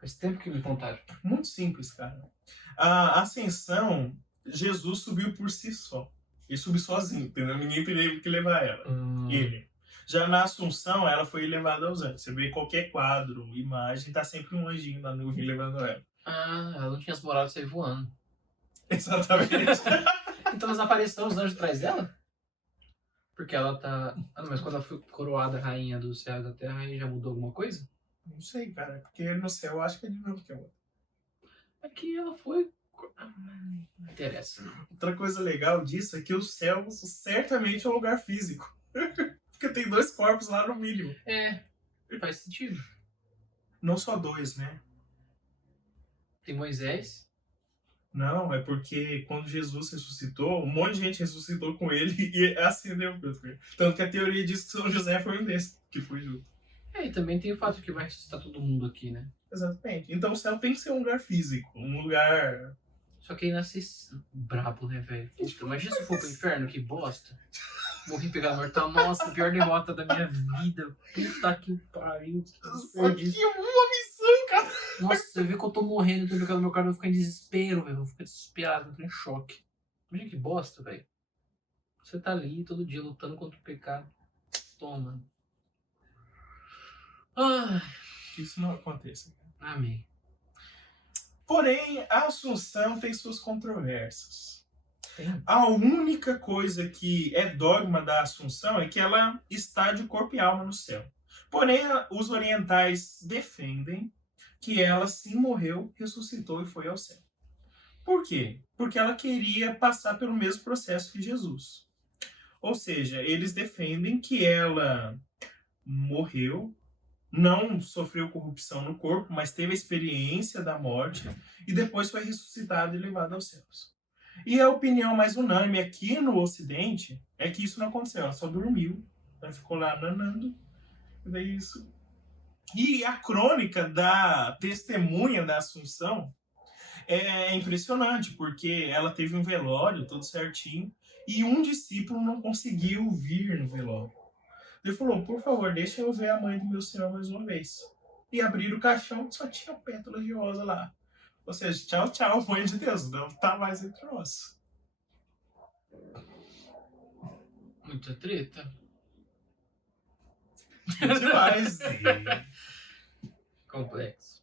Faz tempo que me contaram. Muito simples, cara. A ascensão, Jesus subiu por si só. Ele subiu sozinho, entendeu? Ninguém teve que levar ela. Ele. Já na Assunção, ela foi levada aos anjos. Você vê qualquer quadro, imagem, tá sempre um anjinho na nuvem levando ela. Ela não tinha as moral de sair voando. Exatamente. Então elas apareceram os anjos atrás dela? Porque ela tá... mas quando ela foi coroada rainha do céu e da terra, aí já mudou alguma coisa? Não sei, cara. Porque no céu eu acho que é de novo que é outro. É que ela foi... Não interessa, não. Outra coisa legal disso é que o céu certamente é um lugar físico. Porque tem 2 corpos lá no mínimo. Faz sentido. Não só 2, né? Tem Moisés. Não, é porque quando Jesus ressuscitou, um monte de gente ressuscitou com ele e acendeu com ele. Tanto que a teoria diz que São José foi um desses, que foi junto. E também tem o fato que vai ressuscitar todo mundo aqui, né? Exatamente. Então o céu tem que ser um lugar físico, um lugar... Só que aí nasce brabo, né, velho? Imagina se for pro inferno, que bosta. Morri pegado mortal. Nossa, a pior derrota da minha vida. Puta que pariu. Só que uma missão, cara. Nossa, você vê que eu tô morrendo, eu tô jogando meu carro, eu vou ficar em desespero, velho. Eu vou ficar desesperado, eu tô em choque. Imagina que bosta, velho. Você tá ali todo dia lutando contra o pecado. Toma. Que isso não aconteça. Amém. Porém, a Assunção tem suas controvérsias. Tem. A única coisa que é dogma da Assunção é que ela está de corpo e alma no céu. Porém, os orientais defendem que ela sim morreu, ressuscitou e foi ao céu. Por quê? Porque ela queria passar pelo mesmo processo que Jesus. Ou seja, eles defendem que ela morreu, não sofreu corrupção no corpo, mas teve a experiência da morte e depois foi ressuscitada e levada aos céus. E a opinião mais unânime aqui no Ocidente é que isso não aconteceu, ela só dormiu, ela ficou lá nanando, e daí isso. E a crônica da testemunha da Assunção é impressionante, porque ela teve um velório todo certinho e um discípulo não conseguiu vir no velório. Ele falou, por favor, deixa eu ver a mãe do meu senhor mais uma vez. E abriram o caixão, só tinha pétalas de rosa lá. Ou seja, tchau, tchau, mãe de Deus, não tá mais entre nós. Muita treta. Demais. Complexo.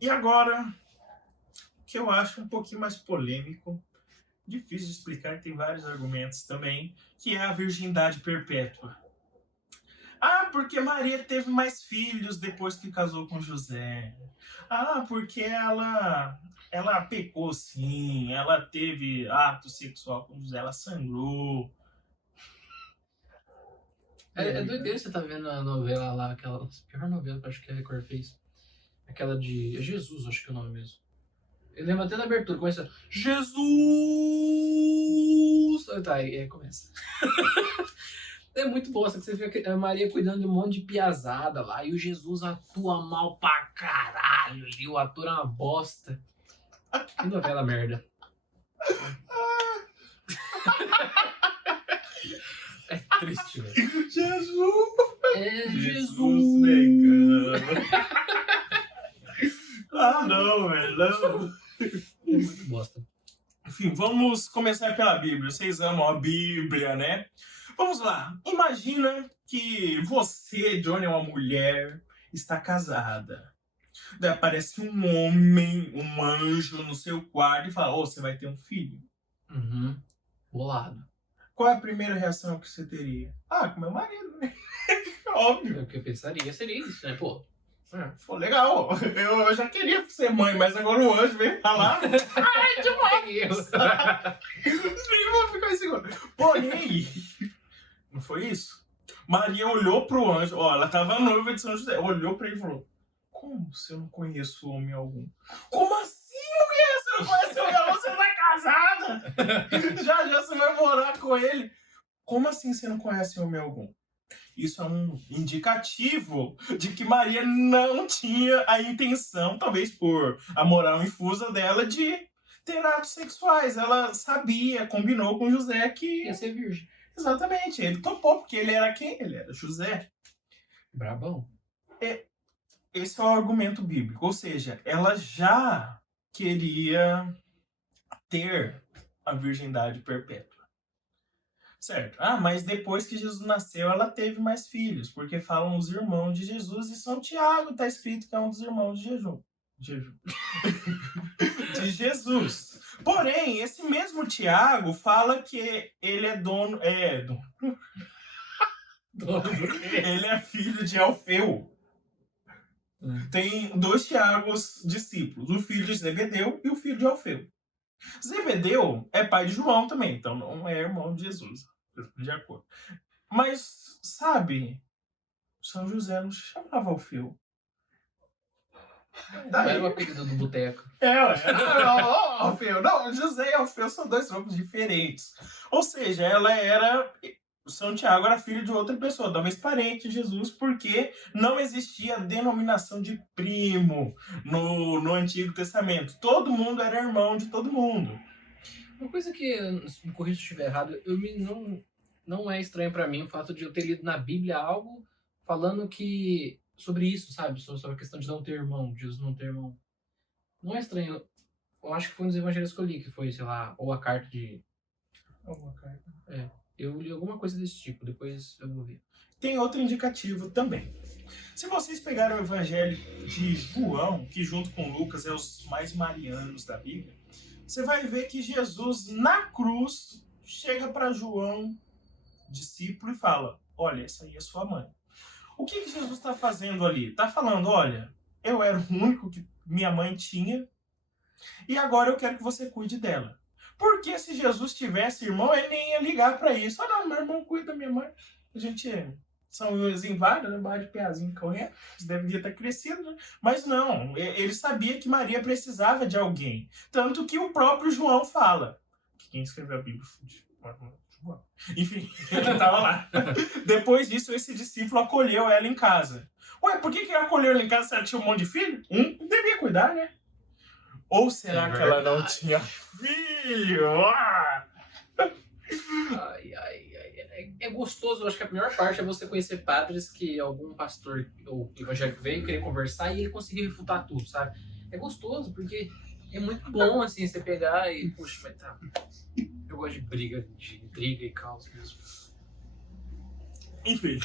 E agora, que eu acho um pouquinho mais polêmico, difícil de explicar, tem vários argumentos também, que é a virgindade perpétua. Ah, porque Maria teve mais filhos depois que casou com José. Ah, porque ela pecou sim, ela teve ato sexual com José, ela sangrou. É doideira você tá vendo a novela lá, aquela pior novela que eu acho que a Record fez. Aquela de Jesus, acho que é o nome mesmo. Eu lembro até da abertura, começa Jesus! Tá, aí começa. É muito boa, só que você vê a Maria cuidando de um monte de piazada lá, e o Jesus atua mal pra caralho, e o ator é uma bosta. Que novela merda. É triste, velho. Jesus! É Jesus Jesus! negando. Ah, não, velho, não. É muito bosta. Enfim, vamos começar pela Bíblia. Vocês amam a Bíblia, né? Vamos lá. Imagina que você, Johnny, é uma mulher, está casada. Daí aparece um homem, um anjo no seu quarto e fala: "Ô, você vai ter um filho." Uhum. Bolado. Qual é a primeira reação que você teria? Ah, com meu marido, né? Óbvio. O que eu pensaria seria isso, né? Pô, Pô, legal. Eu já queria ser mãe, mas agora o anjo veio falar. Ai, demais! Nem vou ficar inseguro. Porém, não foi isso? Maria olhou pro anjo, ó, ela tava noiva de São José, olhou pra ele e falou: "Como se eu não conheço homem algum?" Como assim, mulher? Você não conhece homem algum? Você não é casada? Já você vai morar com ele. Como assim você não conhece homem algum? Isso é um indicativo de que Maria não tinha a intenção, talvez por a moral infusa dela, de ter atos sexuais. Ela sabia, combinou com José que... ia ser virgem. Exatamente, ele topou, porque ele era quem? Ele era José. Brabão. Esse é o argumento bíblico, ou seja, ela já queria ter a virgindade perpétua. Certo. Ah, mas depois que Jesus nasceu, ela teve mais filhos, porque falam os irmãos de Jesus, e São Tiago está escrito que é um dos irmãos de de Jesus. Porém, esse mesmo Tiago fala que ele é dono... Ele é filho de Alfeu. Tem 2 Tiagos discípulos, o filho de Zebedeu e o filho de Alfeu. Zebedeu é pai de João também, então não é irmão de Jesus, de acordo. Mas, sabe, São José não se chamava Alfeu. Era o apelido do boteco. Alfeu. Não, José e Alfeu são 2 nomes diferentes. Ou seja, ela era... São Tiago era filho de outra pessoa, talvez parente de Jesus, porque não existia denominação de primo no Antigo Testamento. Todo mundo era irmão de todo mundo. Uma coisa que, me corrija se eu estiver errado, não é estranho pra mim o fato de eu ter lido na Bíblia algo falando que sobre isso, sabe? Sobre a questão de não ter irmão, de Jesus não ter irmão. Não é estranho. Eu acho que foi um dos evangelhos que eu li, que foi, sei lá, ou a carta de... Alguma carta. Eu li alguma coisa desse tipo, depois eu vou ver. Tem outro indicativo também. Se vocês pegarem o evangelho de João, que junto com Lucas é os mais marianos da Bíblia, você vai ver que Jesus, na cruz, chega para João, discípulo, e fala: "Olha, essa aí é sua mãe." O que Jesus está fazendo ali? Está falando: "Olha, eu era o único que minha mãe tinha, e agora eu quero que você cuide dela." Porque se Jesus tivesse irmão, ele nem ia ligar para isso. "Ah, não, meu irmão cuida da minha mãe. A gente são os inválidos, né? Barra de peazinho correndo. Isso deveria estar crescido, né?" Mas não, ele sabia que Maria precisava de alguém. Tanto que o próprio João fala. Quem escreveu a Bíblia? João. Enfim, ele estava lá. Depois disso, esse discípulo acolheu ela em casa. Ué, por que ele acolheu ela em casa se ela tinha um monte de filho? Devia cuidar, né? Ou será que ela não tinha filho? É gostoso, eu acho que a melhor parte é você conhecer padres que algum pastor ou evangélico veio querer conversar e ele conseguiu refutar tudo, sabe? É gostoso, porque é muito bom, assim, você pegar e... Puxa, mas tá... Eu gosto de briga e caos mesmo. Enfim.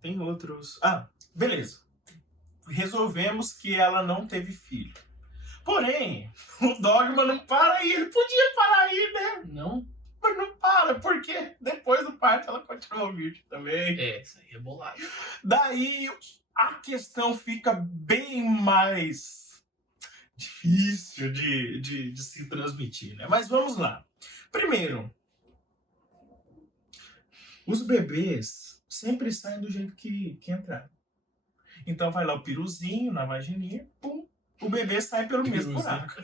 Tem outros... Ah, beleza. Resolvemos que ela não teve filho. Porém, o dogma não para aí. Ele podia parar aí, né? Não? Mas não para, porque depois do parto ela continuou virgem também. Isso aí é bolado. Daí a questão fica bem mais difícil de se transmitir, né? Mas vamos lá. Primeiro, os bebês sempre saem do jeito que entraram. Então vai lá o piruzinho na vagininha, pum, o bebê sai pelo mesmo buraco.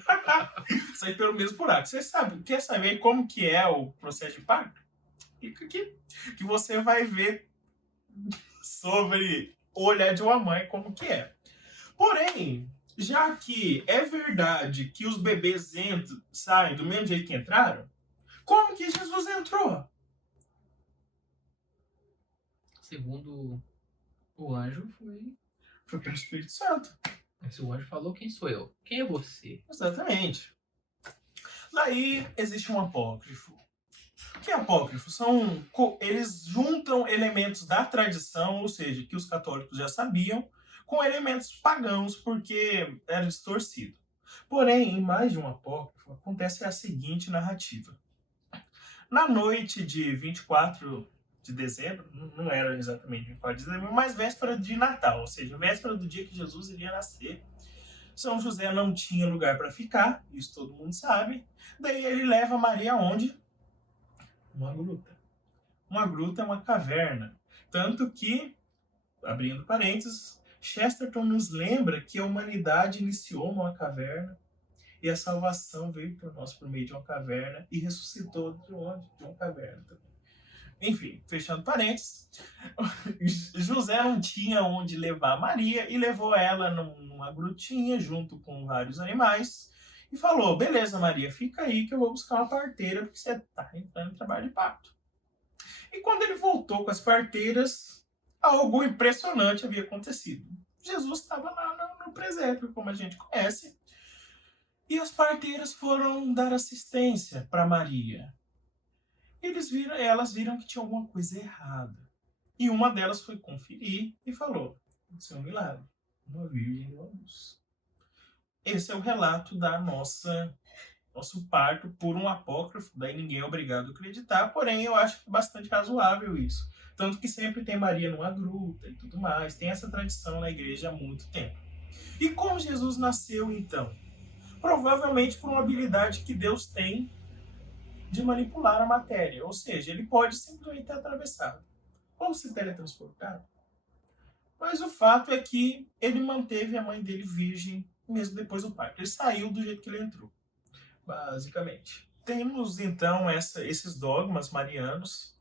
Sai pelo mesmo buraco. Você sabe, quer saber como que é o processo de parto? Fica aqui, que você vai ver sobre o olhar de uma mãe como que é. Porém, já que é verdade que os bebês saem do mesmo jeito que entraram, como que Jesus entrou? Segundo o anjo, Foi pelo Espírito Santo. Se o anjo falou, quem sou eu? Quem é você? Exatamente. Daí existe um apócrifo. O que é apócrifo? Eles juntam elementos da tradição, ou seja, que os católicos já sabiam, com elementos pagãos, porque era distorcido. Porém, em mais de um apócrifo, acontece a seguinte narrativa. Na noite de 24 de dezembro, não era exatamente 24 de dezembro, mas véspera de Natal, ou seja, véspera do dia que Jesus iria nascer, São José não tinha lugar para ficar, isso todo mundo sabe. Daí ele leva Maria aonde? Uma gruta. Uma gruta é uma caverna. Tanto que, abrindo parênteses, Chesterton nos lembra que a humanidade iniciou numa caverna e a salvação veio por nós por meio de uma caverna e ressuscitou de onde? De uma caverna também. Enfim, fechando parênteses, José não tinha onde levar Maria e levou ela numa grutinha junto com vários animais e falou, beleza Maria, fica aí que eu vou buscar uma parteira porque você está entrando em trabalho de parto. E quando ele voltou com as parteiras, algo impressionante havia acontecido. Jesus estava lá no presépio, como a gente conhece, e as parteiras foram dar assistência para Maria. Elas viram que tinha alguma coisa errada. E uma delas foi conferir e falou, isso é um milagre, uma virgem deu à luz. Esse é o relato da nosso parto por um apócrifo, daí ninguém é obrigado a acreditar, porém eu acho bastante razoável isso. Tanto que sempre tem Maria numa gruta e tudo mais, tem essa tradição na igreja há muito tempo. E como Jesus nasceu então? Provavelmente por uma habilidade que Deus tem de manipular a matéria, ou seja, ele pode simplesmente ter atravessado ou se teletransportado. Mas o fato é que ele manteve a mãe dele virgem mesmo depois do parto. Ele saiu do jeito que ele entrou, basicamente. Temos então esses dogmas marianos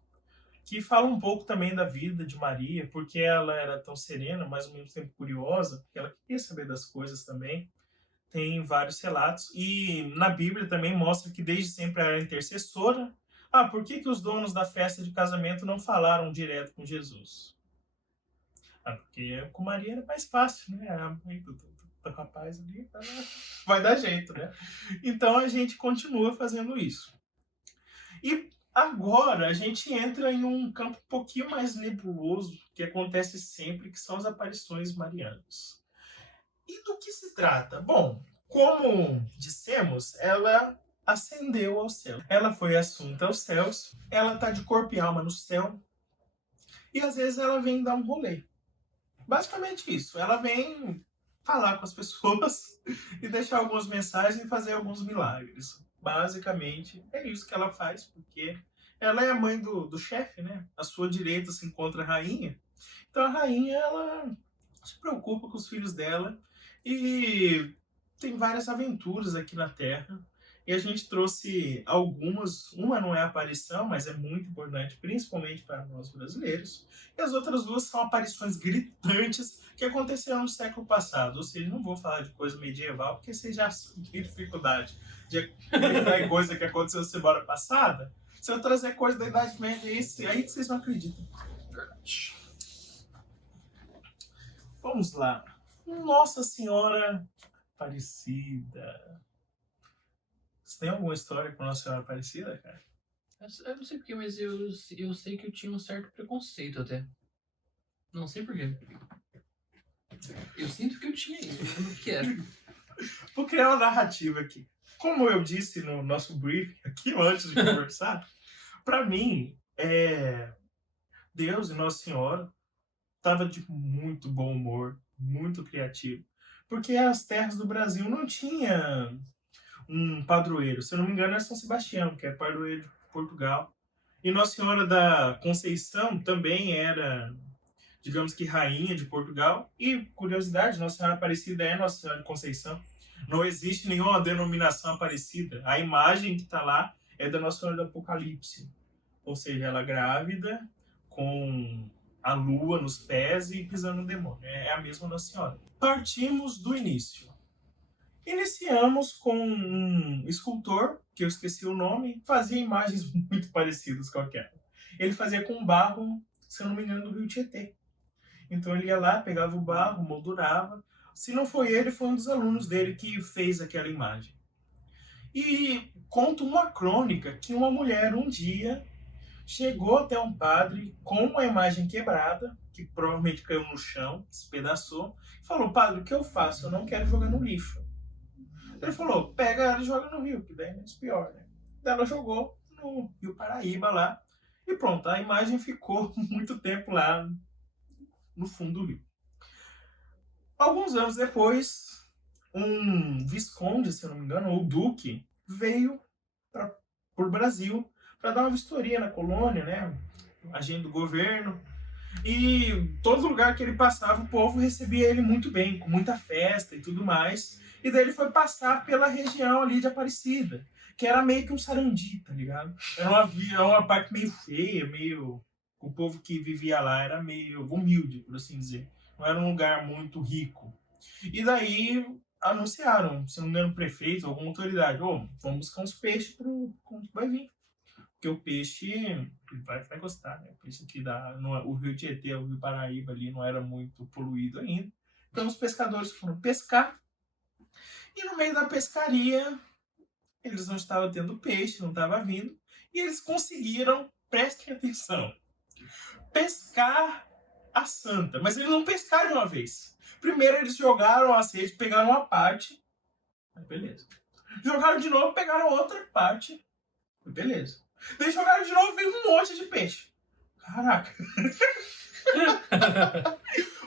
que falam um pouco também da vida de Maria, porque ela era tão serena, mas ao mesmo tempo curiosa, porque ela queria saber das coisas também. Tem vários relatos. E na Bíblia também mostra que desde sempre ela era intercessora. Por que os donos da festa de casamento não falaram direto com Jesus? Porque com Maria era mais fácil, né? A mãe do rapaz ali vai dar jeito, né? Então a gente continua fazendo isso. E agora a gente entra em um campo um pouquinho mais nebuloso, que acontece sempre, que são as aparições marianas. E do que se trata? Bom, como dissemos, ela ascendeu ao céu. Ela foi assunta aos céus, ela está de corpo e alma no céu, e às vezes ela vem dar um rolê. Basicamente isso, ela vem falar com as pessoas e deixar algumas mensagens e fazer alguns milagres. Basicamente é isso que ela faz, porque ela é a mãe do chefe, né? À sua direita se encontra a rainha. Então a rainha, ela se preocupa com os filhos dela e tem várias aventuras aqui na Terra. E a gente trouxe algumas, uma não é aparição, mas é muito importante, principalmente para nós brasileiros. E as outras duas são aparições gritantes que aconteceram no século passado. Ou seja, não vou falar de coisa medieval, porque vocês já têm dificuldade de acreditar coisa que aconteceu na semana passada. Se eu trazer coisa da Idade Média, aí que vocês não acreditam. Verdade. Vamos lá. Nossa Senhora Aparecida. Você tem alguma história com Nossa Senhora Aparecida, cara? Eu não sei porquê, mas eu sei que eu tinha um certo preconceito até. Não sei porquê. Eu sinto que eu tinha isso, eu não lembro o que era. Vou criar uma narrativa aqui. Como eu disse no nosso briefing aqui antes de conversar, Para mim, Deus e Nossa Senhora tava de muito bom humor, muito criativo. Porque as terras do Brasil não tinha um padroeiro. Se eu não me engano, é São Sebastião, que é padroeiro de Portugal. E Nossa Senhora da Conceição também era, digamos que, rainha de Portugal. E, curiosidade, Nossa Senhora Aparecida é Nossa Senhora de Conceição. Não existe nenhuma denominação Aparecida. A imagem que está lá é da Nossa Senhora do Apocalipse. Ou seja, ela grávida, com a lua nos pés e pisando no demônio. É a mesma Nossa Senhora. Partimos do início. Iniciamos com um escultor, que eu esqueci o nome, fazia imagens muito parecidas com aquela. Ele fazia com barro, se eu não me engano, do Rio Tietê. Então ele ia lá, pegava o barro, moldurava. Se não foi ele, foi um dos alunos dele que fez aquela imagem. E conta uma crônica que uma mulher um dia chegou até um padre com uma imagem quebrada, que provavelmente caiu no chão, despedaçou, e falou: padre, o que eu faço? Eu não quero jogar no lixo. Ele falou: pega ela e joga no rio, que daí é menos pior, né? Daí ela jogou no Rio Paraíba lá, e pronto, a imagem ficou muito tempo lá no fundo do rio. Alguns anos depois, um visconde, se eu não me engano, ou duque, veio para o Brasil para dar uma vistoria na colônia, né? Agente do governo. E todo lugar que ele passava, o povo recebia ele muito bem, com muita festa e tudo mais. E daí ele foi passar pela região ali de Aparecida, que era meio que um Sarandi, tá ligado? Era uma parte meio feia, meio... O povo que vivia lá era meio humilde, por assim dizer. Não era um lugar muito rico. E daí anunciaram, se não me engano, o prefeito, alguma autoridade: vamos buscar uns peixes pro que vai vir. Porque o peixe vai gostar, né? O peixe aqui o Rio Tietê, o Rio Paraíba ali não era muito poluído ainda. Então os pescadores foram pescar. E no meio da pescaria, eles não estavam tendo peixe, não estava vindo. E eles conseguiram, prestem atenção, pescar a santa. Mas eles não pescaram de uma vez. Primeiro eles jogaram as redes, pegaram uma parte. Beleza. Jogaram de novo, pegaram outra parte. Beleza. Daí jogaram de novo e veio um monte de peixe. Caraca.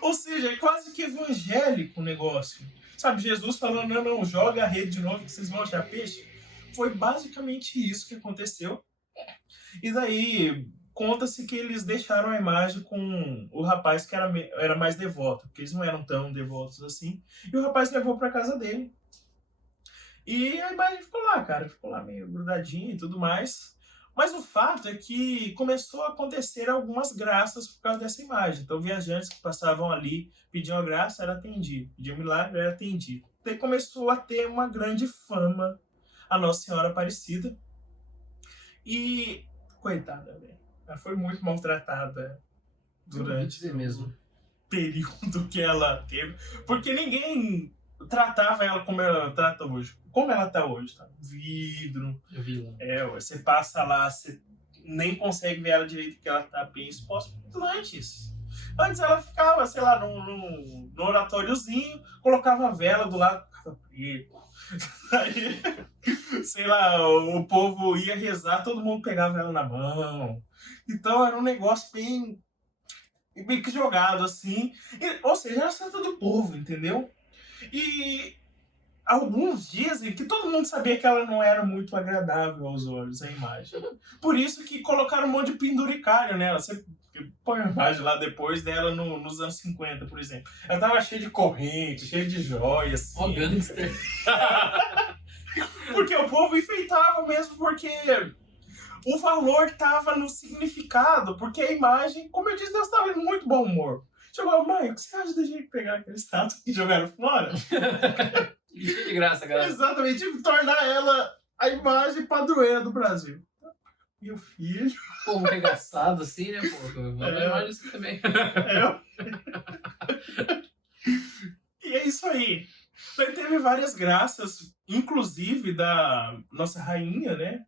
Ou seja, é quase que evangélico o negócio. Sabe, Jesus falando: não, joga a rede de novo que vocês vão achar peixe. Foi basicamente isso que aconteceu. E daí conta-se que eles deixaram a imagem com o rapaz que era mais devoto, porque eles não eram tão devotos assim. E o rapaz levou para casa dele. E a imagem ficou lá, cara. Ficou lá meio grudadinha e tudo mais. Mas o fato é que começou a acontecer algumas graças por causa dessa imagem. Então, viajantes que passavam ali, pediam a graça, era atendido. Pediam milagre, era atendido. Daí começou a ter uma grande fama a Nossa Senhora Aparecida. E, coitada, velho. Ela foi muito maltratada durante o período que ela teve. Porque ninguém tratava ela como ela trata hoje. Como ela tá hoje, tá? Vidro. Você passa lá, você nem consegue ver ela direito porque ela tá bem exposta. Antes ela ficava, sei lá, no oratóriozinho, colocava a vela do lado, ficava preto. Aí, sei lá, o povo ia rezar, todo mundo pegava ela na mão. Então era um negócio bem que jogado assim. Ou seja, era santa do povo, entendeu? E alguns dizem que todo mundo sabia que ela não era muito agradável aos olhos, a imagem. Por isso que colocaram um monte de penduricalho nela. Você põe a imagem lá depois dela nos anos 50, por exemplo. Ela tava cheia de corrente, cheia de joias. Assim. Gangster. Porque o povo enfeitava mesmo, porque o valor tava no significado. Porque a imagem, como eu disse, Deus estava em muito bom humor. Chegou: mãe, o que você acha da gente pegar aquele estátua e jogar fora? De graça, galera. Exatamente, tornar ela a imagem padroeira do Brasil. Meu filho. Povo regaçado assim, né, pô? Vamos imagem assim também. E é isso aí. Daí teve várias graças, inclusive da nossa rainha, né?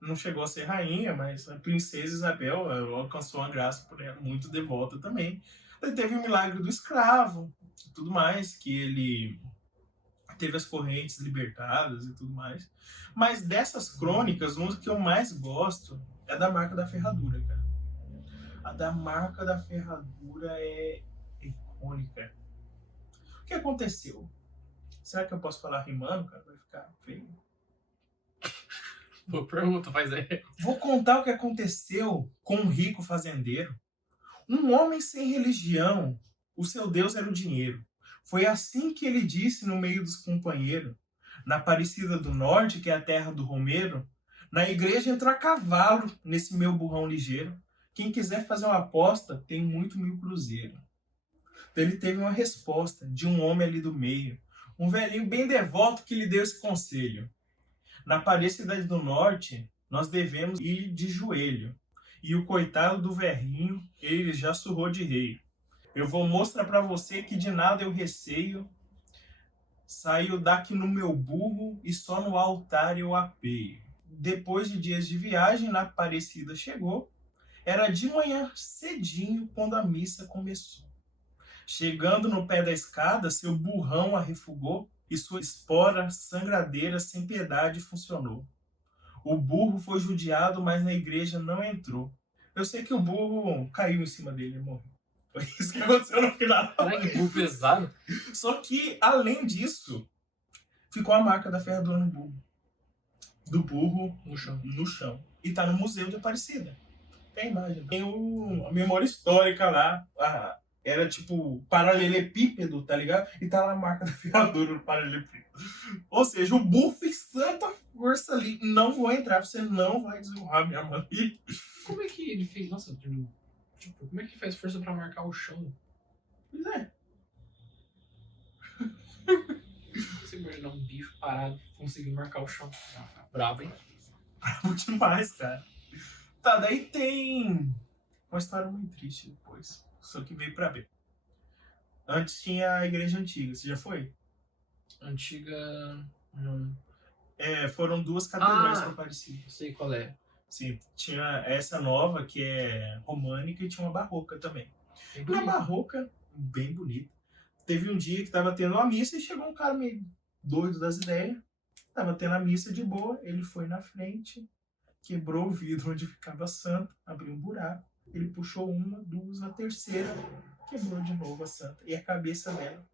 Não chegou a ser rainha, mas a princesa Isabel alcançou uma graça por ela, muito devota também. Daí teve o milagre do escravo e tudo mais, que ele teve as correntes libertadas e tudo mais. Mas dessas crônicas, uma que eu mais gosto É da marca da ferradura, cara. A da marca da ferradura é icônica. O que aconteceu? Será que eu posso falar rimando, cara? Vai ficar feio. Boa pergunta, mas é. Vou contar o que aconteceu com um rico fazendeiro. Um homem sem religião, o seu Deus era o dinheiro. Foi assim que ele disse no meio dos companheiros. Na Aparecida do Norte, que é a terra do Romeiro, na igreja entra a cavalo nesse meu burrão ligeiro. Quem quiser fazer uma aposta, tem muito mil cruzeiro. Ele teve uma resposta de um homem ali do meio, um velhinho bem devoto que lhe deu esse conselho. Na Aparecida do Norte, nós devemos ir de joelho. E o coitado do velhinho, ele já surrou de rei. Eu vou mostrar para você que de nada eu receio. Saiu daqui no meu burro e só no altar eu apeio. Depois de dias de viagem, na Aparecida chegou. Era de manhã cedinho quando a missa começou. Chegando no pé da escada, seu burrão a refugou e sua espora sangradeira sem piedade funcionou. O burro foi judiado, mas na igreja não entrou. Eu sei que o burro caiu em cima dele e morreu. Foi isso que aconteceu no final. Caralho, que burro pesado. Só que, além disso, ficou a marca da ferradura no burro. Do burro No chão. no chão. E tá no Museu de Aparecida. Tem a imagem. Tem a memória histórica lá. Era tipo paralelepípedo, tá ligado? E tá lá a marca da ferradura no paralelepípedo. Ou seja, o burro fez tanta força ali. Não vou entrar, você não vai desonrar minha mãe. Como é que ele fez? Nossa, tipo, como é que ele faz força pra marcar o chão? Pois é. Você imaginar um bicho parado conseguir marcar o chão. Brabo, hein? Bravo demais, cara. Tá, daí tem uma história muito triste depois. Só que veio pra ver. Antes tinha a igreja antiga, você já foi? Antiga. Não. Foram duas catedrais que Aparecida. Sei qual é. Sim, tinha essa nova que é românica e tinha uma barroca também. Bem Na bonito. barroca, bem bonita. Teve um dia que tava tendo uma missa e chegou um cara meio doido das ideias. Tava tendo a missa de boa, ele foi na frente, quebrou o vidro onde ficava a santa, abriu um buraco. Ele puxou uma, duas, a terceira, quebrou de novo a santa. E a cabeça dela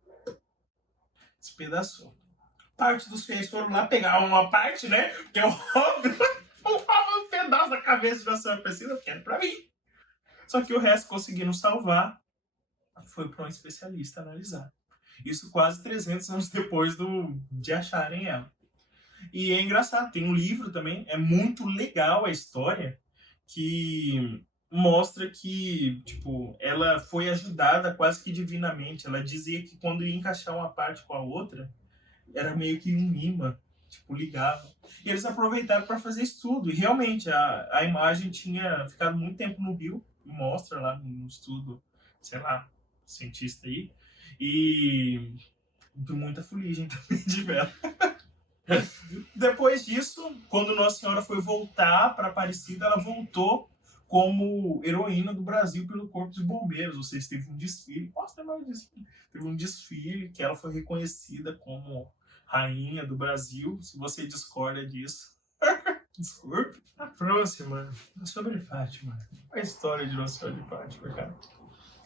despedaçou. Parte dos fiéis foram lá pegar uma parte, né? Que é óbvio. Um pedaço da cabeça de Nossa Aparecida, eu quero pra mim. Só que o resto conseguiram salvar. Foi para um especialista analisar. Isso quase 300 anos depois de acharem ela. E é engraçado, tem um livro também, é muito legal a história, que mostra que, tipo, ela foi ajudada quase que divinamente. Ela dizia que quando ia encaixar uma parte com a outra, era meio que um imã, tipo, ligava. E eles aproveitaram para fazer estudo. E realmente, a imagem tinha ficado muito tempo no rio, mostra lá no estudo, sei lá, cientista aí. E muita fuligem também de vela. Depois disso, quando Nossa Senhora foi voltar para Aparecida, ela voltou como heroína do Brasil pelo Corpo de Bombeiros. Ou seja, teve um desfile. Posso ter mais desfile? Teve um desfile que ela foi reconhecida como rainha do Brasil. Se você discorda disso, desculpe. A próxima é sobre Fátima. A história de Nossa Senhora de Fátima, cara.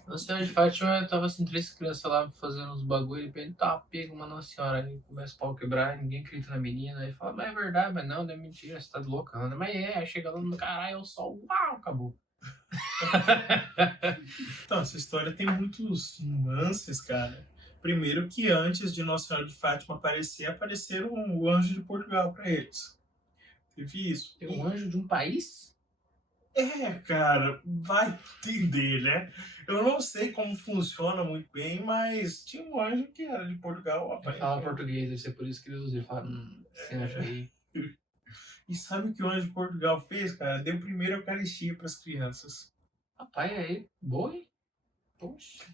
Nossa Senhora de Fátima, tava assim, 3 crianças lá fazendo uns bagulho, e ele tá, pega uma Nossa Senhora, aí começa o pau quebrar, ninguém acredita na menina, aí fala, mas é verdade, mas não é mentira, você tá louca, Ana. Mas aí chega lá no caralho, o sol, uau, acabou. Então, essa história tem muitos nuances, cara. Primeiro que antes de Nossa Senhora de Fátima aparecer, apareceram o anjo de Portugal para eles. Teve isso. Tem um anjo de um país? Cara, vai entender, né? Eu não sei como funciona muito bem, mas tinha um anjo que era de Portugal. Ele fala português, deve ser por isso que eles usam. Ele fala, você acha aí? E sabe o que o anjo de Portugal fez, cara? Deu primeiro a Eucaristia para as crianças. Rapaz, aí, boa, hein? Poxa.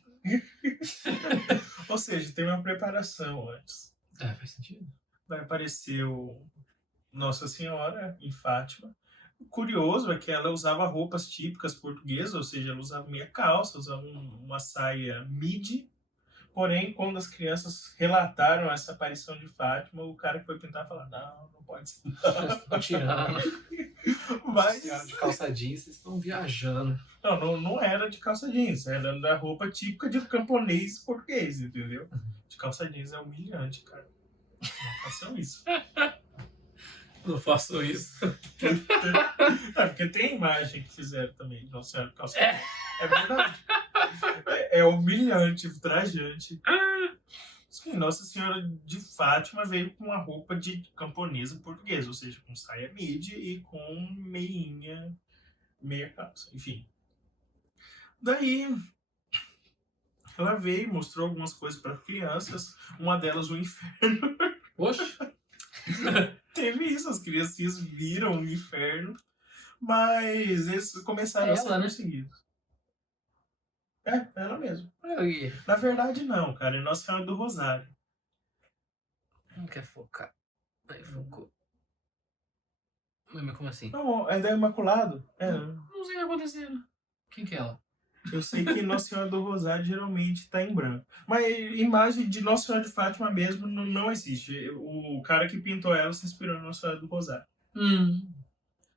Ou seja, tem uma preparação antes. Faz sentido. Vai aparecer o Nossa Senhora em Fátima. O curioso é que ela usava roupas típicas portuguesas, ou seja, ela usava meia calça, usava uma saia midi. Porém, quando as crianças relataram essa aparição de Fátima, o cara que foi pintar falou, não pode ser. Tô tirando. Mas Senhora de calça jeans, vocês estão viajando. não era de calça jeans, era da roupa típica de camponês português, entendeu? De calça jeans é humilhante, cara. Não façam isso. Não faço isso. Porque tem imagem que fizeram também de Nossa Senhora de calça jeans. É verdade. É humilhante, ultrajante. Sim, Nossa Senhora de Fátima veio com uma roupa de camponesa portuguesa, ou seja, com saia midi e com meia calça, enfim. Daí ela veio, mostrou algumas coisas para crianças, uma delas o inferno. Oxe. Teve isso, as criancinhas viram o inferno, mas eles começaram a ser Ela, né? perseguidos. Ela mesmo. Aí, Na verdade, não, cara, é Nossa Senhora do Rosário. não quer focar. Aí focou. Mas como assim? Não, é da Imaculado. Não sei o que tá acontecendo. Quem que é ela? Eu sei que Nossa Senhora do Rosário geralmente está em branco. Mas imagem de Nossa Senhora de Fátima mesmo não existe. O cara que pintou ela se inspirou em Nossa Senhora do Rosário.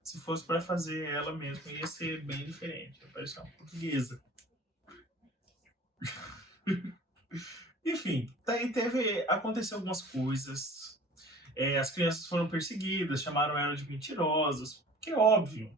Se fosse para fazer ela mesmo, ia ser bem diferente. Ia parecer uma portuguesa. Enfim, daí aconteceu algumas coisas. As crianças foram perseguidas, chamaram ela de mentirosas. Que é óbvio.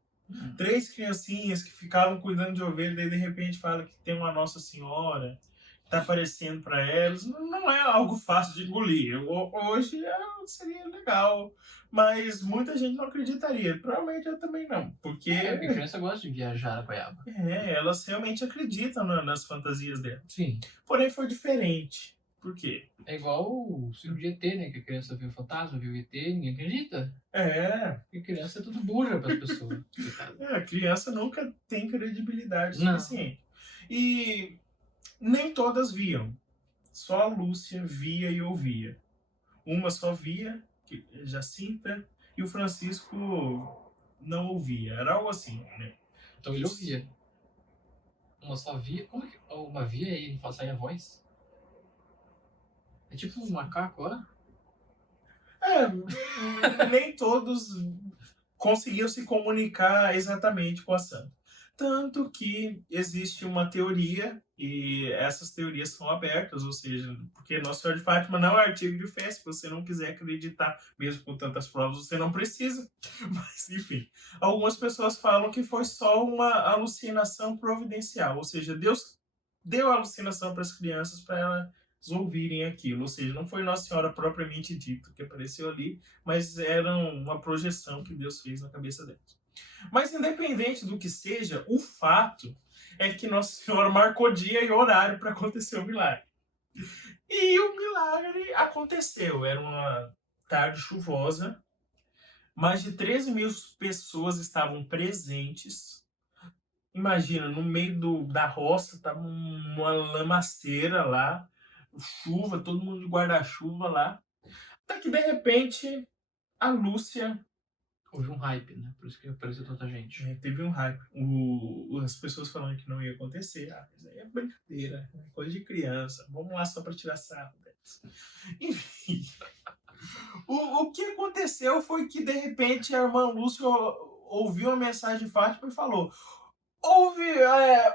3 criancinhas que ficavam cuidando de ovelha, daí de repente fala que tem uma Nossa Senhora, que tá aparecendo para elas. Não é algo fácil de engolir. Hoje seria legal, mas muita gente não acreditaria. Provavelmente eu também não, porque A criança gosta de viajar na Goiaba. elas realmente acreditam nas fantasias delas. Sim. Porém foi diferente. Por quê? É igual o filme de ET, né? Que a criança viu o fantasma, viu o ET, ninguém acredita. Porque criança é tudo burra para as pessoas. A criança nunca tem credibilidade Não. suficiente. E nem todas viam. Só a Lúcia via e ouvia. Uma só via, Jacinta, e o Francisco não ouvia. Era algo assim, né? Então ele ouvia. Uma só via. Como é que. Uma via e ele saia a voz? É tipo um macaco lá? Nem todos conseguiam se comunicar exatamente com a santa. Tanto que existe uma teoria, e essas teorias são abertas, ou seja, porque Nossa Senhora de Fátima não é artigo de fé, se você não quiser acreditar, mesmo com tantas provas, você não precisa. Mas, enfim, algumas pessoas falam que foi só uma alucinação providencial, ou seja, Deus deu a alucinação para as crianças para elas ouvirem aquilo, ou seja, não foi Nossa Senhora propriamente dito que apareceu ali, mas era uma projeção que Deus fez na cabeça delas. Mas independente do que seja, o fato é que Nossa Senhora marcou dia e horário para acontecer o milagre. E o milagre aconteceu. Era uma tarde chuvosa. Mais de 13 mil pessoas estavam presentes. Imagina, no meio da roça, estava uma lamaceira lá, chuva, todo mundo de guarda-chuva lá. Até que, de repente, a Lúcia... Houve um hype, né? Por isso que apareceu tanta gente. Teve um hype. As pessoas falando que não ia acontecer. Mas aí é brincadeira, é coisa de criança. Vamos lá só para tirar sarro deles. Enfim. O que aconteceu foi que, de repente, a irmã Lúcia ouviu a mensagem de Fátima e falou: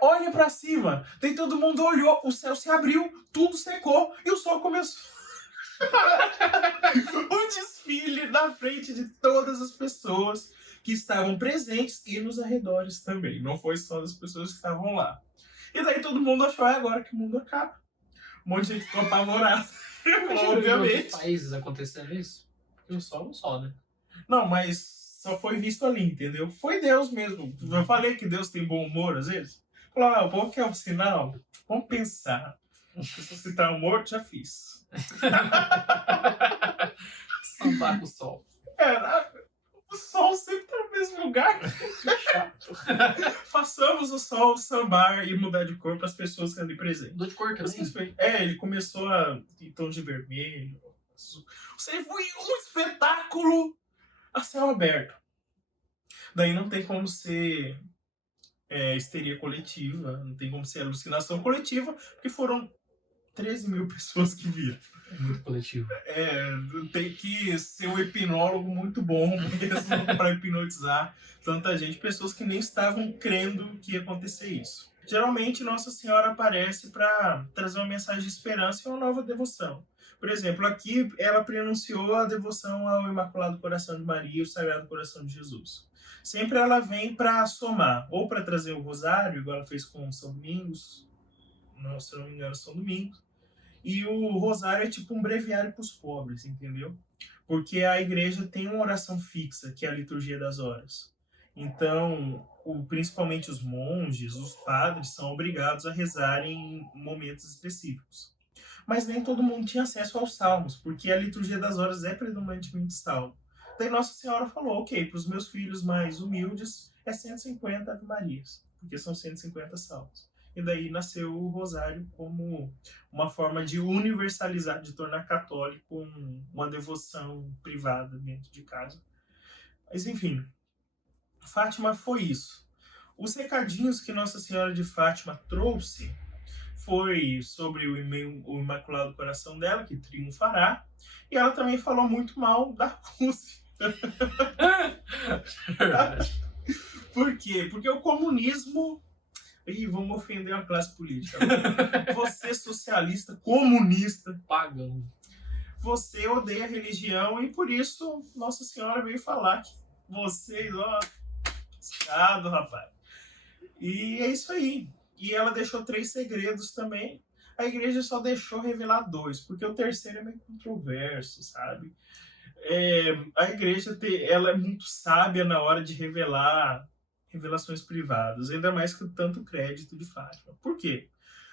olhe para cima. Daí todo mundo olhou, o céu se abriu, tudo secou e o sol começou. Um desfile na frente de todas as pessoas que estavam presentes e nos arredores também. Não foi só das pessoas que estavam lá. E daí todo mundo achou agora que o mundo acaba. Um monte de gente ficou apavorado. Obviamente. Em outros países acontecendo isso? Porque o sol é o sol, né? Não, mas só foi visto ali, entendeu? Foi Deus mesmo. Eu falei que Deus tem bom humor às vezes. Falou, o povo quer um sinal? Vamos pensar. Se citar o morto, já fiz. Sambar com o sol. O sol sempre tá no mesmo lugar. Chato. Façamos o sol sambar e mudar de cor para as pessoas que ali presentes. Mudou de cor também. Ele começou em tom de vermelho. Você foi um espetáculo a céu aberto. Daí não tem como ser histeria coletiva, não tem como ser alucinação coletiva, porque foram 13 mil pessoas que viram. É muito coletivo. Tem que ser um hipnólogo muito bom mesmo para hipnotizar tanta gente. Pessoas que nem estavam crendo que ia acontecer isso. Geralmente, Nossa Senhora aparece para trazer uma mensagem de esperança e uma nova devoção. Por exemplo, aqui ela prenunciou a devoção ao Imaculado Coração de Maria e o Sagrado Coração de Jesus. Sempre ela vem para somar, ou para trazer o rosário, igual ela fez com São Domingos, não, se não me engano, São Domingos. E o rosário é tipo um breviário para os pobres, entendeu? Porque a igreja tem uma oração fixa, que é a liturgia das horas. Então, principalmente os monges, os padres, são obrigados a rezar em momentos específicos. Mas nem todo mundo tinha acesso aos salmos, porque a liturgia das horas é predominantemente salmo. Daí Nossa Senhora falou, ok, para os meus filhos mais humildes é 150 Ave Marias, porque são 150 salmos. E daí nasceu o rosário como uma forma de universalizar, de tornar católico uma devoção privada dentro de casa. Mas enfim, Fátima foi isso. Os recadinhos que Nossa Senhora de Fátima trouxe foi sobre o Imaculado Coração dela, que triunfará, e ela também falou muito mal da Rússia. Por quê? Porque o comunismo... Ih, vamos ofender a classe política. Você socialista, comunista, pagão. Você odeia a religião e por isso Nossa Senhora veio falar que vocês, ó, pescado, rapaz. E é isso aí. E ela deixou 3 segredos também. A igreja só deixou revelar 2, porque o terceiro é meio controverso, sabe? A igreja ela é muito sábia na hora de revelar revelações privadas, ainda mais que tanto crédito de Fátima. Por quê?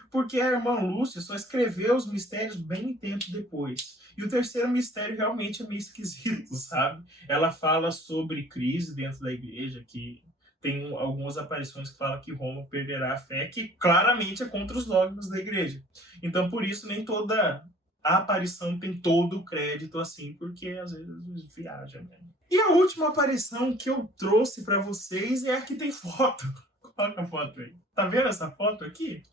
Porque a irmã Lúcia só escreveu os mistérios bem tempo depois. E o terceiro mistério realmente é meio esquisito, sabe? Ela fala sobre crise dentro da igreja, que tem algumas aparições que falam que Roma perderá a fé, que claramente é contra os dogmas da igreja. Então, por isso, nem toda a aparição tem todo o crédito assim, porque às vezes viaja, né? E a última aparição que eu trouxe para vocês é a que tem foto. Coloca a foto aí. Tá vendo essa foto aqui?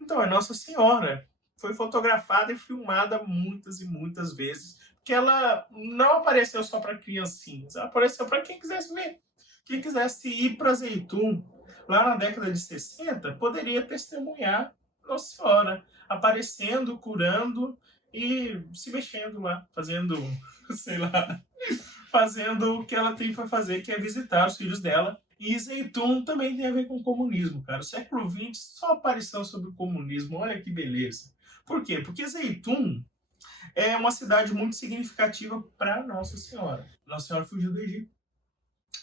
Então, é Nossa Senhora. Foi fotografada e filmada muitas e muitas vezes, porque ela não apareceu só para criancinhas, ela apareceu para quem quisesse ver. Quem quisesse ir para Zeytun, lá na década de 60, poderia testemunhar Nossa Senhora aparecendo, curando e se mexendo lá, fazendo, sei lá, fazendo o que ela tem para fazer, que é visitar os filhos dela. E Zeytun também tem a ver com comunismo, cara. O século XX só aparição sobre o comunismo, olha que beleza. Por quê? Porque Zeytun é uma cidade muito significativa para Nossa Senhora. Nossa Senhora fugiu do Egito.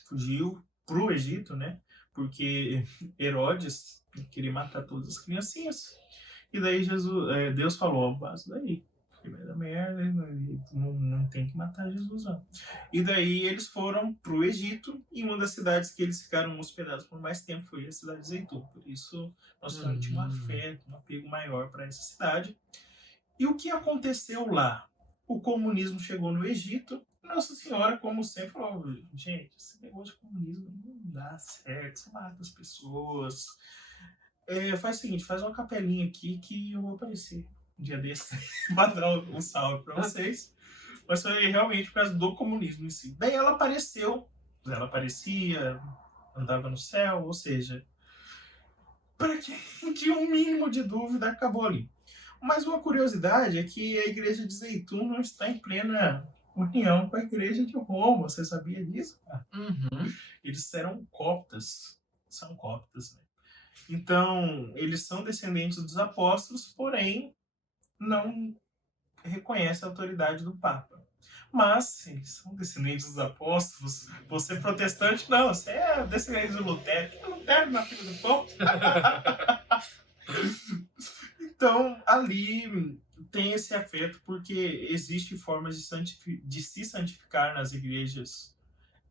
Fugiu pro Egito, né? Porque Herodes queria matar todas as criancinhas. E daí Deus falou, vaza daí. Porque vai dar merda, não tem que matar Jesus, não. E daí eles foram pro Egito, e uma das cidades que eles ficaram hospedados por mais tempo foi a cidade de Zeytun. Por isso, Nossa Senhora tinha uma fé, um apego maior para essa cidade. E o que aconteceu lá? O comunismo chegou no Egito. Nossa Senhora, como sempre, falou: gente, esse negócio de comunismo não dá certo, você mata as pessoas. Faz o seguinte, faz uma capelinha aqui que eu vou aparecer um dia desse para dar um salve para vocês. Mas foi realmente por causa do comunismo em si. Daí ela apareceu, ela aparecia, andava no céu, ou seja, para quem tinha um mínimo de dúvida, acabou ali. Mas uma curiosidade é que a igreja de Zeytun não está em plena união com a igreja de Roma. Você sabia disso? Uhum. Eles eram coptas. São coptas, né? Então, eles são descendentes dos apóstolos, porém, não reconhecem a autoridade do Papa. Mas, eles são descendentes dos apóstolos. Você é protestante, não. Você é descendente do Lutero. Que Lutero na filha do pão? Então, ali tem esse afeto, porque existem formas de se santificar nas igrejas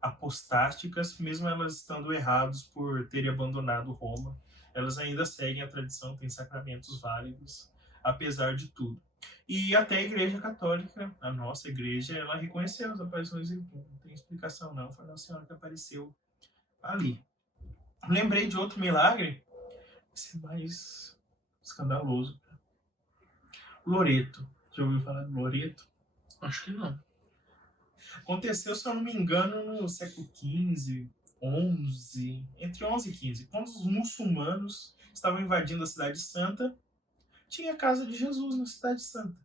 apostásticas, mesmo elas estando erradas por terem abandonado Roma. Elas ainda seguem a tradição, têm sacramentos válidos, apesar de tudo. E até a Igreja Católica, a nossa igreja, ela reconheceu as aparições, não tem explicação não, foi a Nossa Senhora que apareceu ali. Lembrei de outro milagre, esse é mais escandaloso. Loreto. Já ouviu falar de Loreto? Acho que não. Aconteceu, se eu não me engano, no século XV, XI, entre 11 e 15, quando os muçulmanos estavam invadindo a Cidade Santa, tinha a casa de Jesus na Cidade Santa.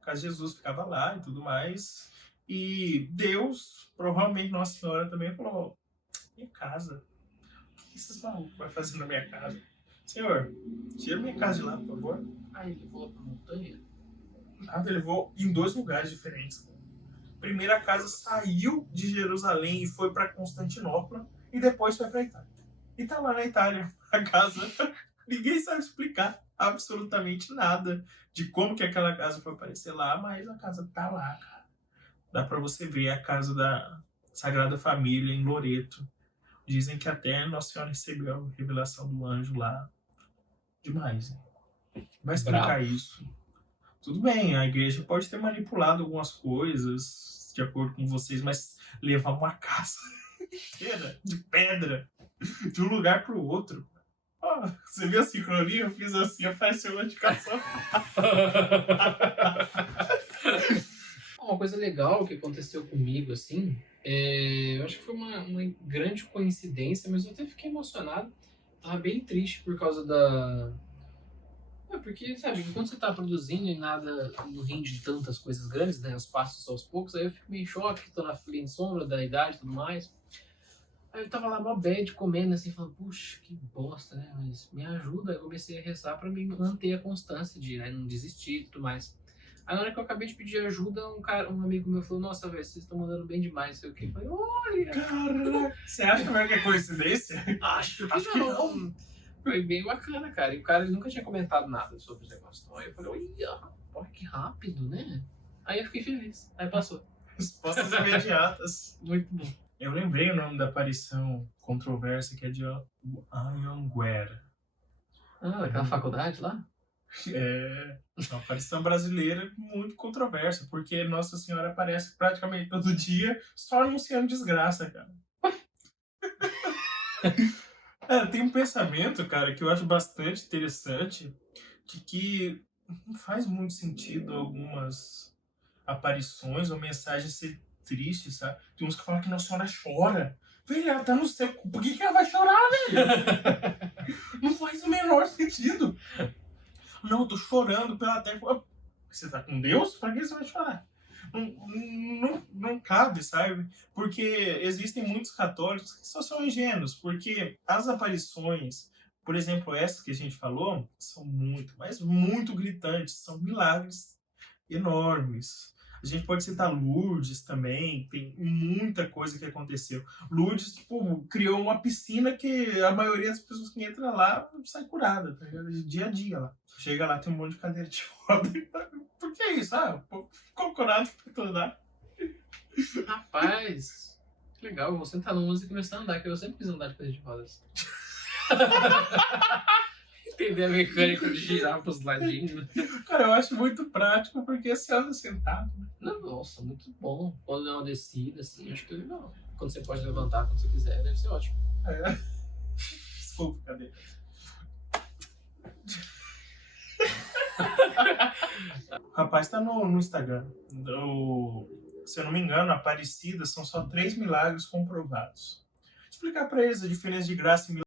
A casa de Jesus ficava lá e tudo mais. E Deus, provavelmente Nossa Senhora também falou: minha casa, o que esses malucos vão fazer na minha casa? Senhor, tira minha casa de lá, por favor. Aí ele voou pra montanha? Nada, ele levou em 2 lugares diferentes. Primeiro, a casa saiu de Jerusalém e foi para Constantinopla, e depois foi para Itália. E tá lá na Itália, a casa. Ninguém sabe explicar absolutamente nada de como que aquela casa foi aparecer lá, mas a casa tá lá, cara. Dá para você ver a casa da Sagrada Família em Loreto. Dizem que até Nossa Senhora recebeu a revelação do anjo lá. Demais, né? Vai explicar Bravo. isso. Tudo bem, a igreja pode ter manipulado algumas coisas de acordo com vocês, mas levar uma casa inteira de pedra de um lugar para o outro. Oh, você viu a sincronia? Eu fiz assim, apareceu uma notificação. Uma coisa legal que aconteceu comigo, assim, eu acho que foi uma grande coincidência, mas eu até fiquei emocionado. Tava bem triste por causa da. Porque, sabe, enquanto você tá produzindo e nada não rende tantas coisas grandes, né? Os passos aos poucos, aí eu fico meio em choque, tô na fila em sombra da idade e tudo mais. Aí eu tava lá mó bad comendo assim, falando, puxa, que bosta, né? Mas me ajuda. Aí eu comecei a rezar pra me manter a constância de, né, não desistir e tudo mais. Aí na hora que eu acabei de pedir ajuda, um amigo meu falou, nossa, velho, vocês estão mandando bem demais, sei o quê. Eu falei, olha! Caraca, você acha mesmo que é coincidência? Acho Acho que não. Foi bem bacana, cara. E o cara ele nunca tinha comentado nada sobre os negócios. Então aí eu falei, olha que rápido, né? Aí eu fiquei feliz. Aí passou. Respostas imediatas. Muito bom. Eu lembrei o nome da aparição controversa, que é de Anhanguera. Daquela faculdade lá? É uma aparição brasileira muito controversa, porque Nossa Senhora aparece praticamente todo dia só anunciando desgraça, cara. Tem um pensamento, cara, que eu acho bastante interessante, de que não faz muito sentido algumas aparições ou mensagens ser tristes, sabe? Tem uns que falam que Nossa Senhora chora. Velho, ela tá no céu. Por que ela vai chorar, velho? Não faz o menor sentido. Não, eu tô chorando pela terra. Você tá com Deus? Pra que você vai chorar? Não cabe, sabe? Porque existem muitos católicos que só são ingênuos, porque as aparições, por exemplo, essas que a gente falou, são muito, mas muito gritantes, são milagres enormes. A gente pode citar Lourdes também, tem muita coisa que aconteceu. Lourdes, tipo, criou uma piscina que a maioria das pessoas que entram lá sai curada, tá ligado? Dia a dia lá. Chega lá, tem um monte de cadeira de roda. Por que isso? Ficou curado pra andar. Rapaz, que legal. Eu vou sentar no ônibus e começar a andar, que eu sempre quis andar de cadeira de rodas. Entender a mecânica de girar pros ladinhos. Cara, eu acho muito prático, porque você anda sentado, né? Não, nossa, muito bom. Quando é uma descida, assim, acho que é legal. Quando você pode levantar quando você quiser, deve ser ótimo. Desculpa, cadeira. O rapaz tá no Instagram. Se eu não me engano, Aparecida são só 3 milagres comprovados. Vou explicar pra eles a diferença de graça e milagre.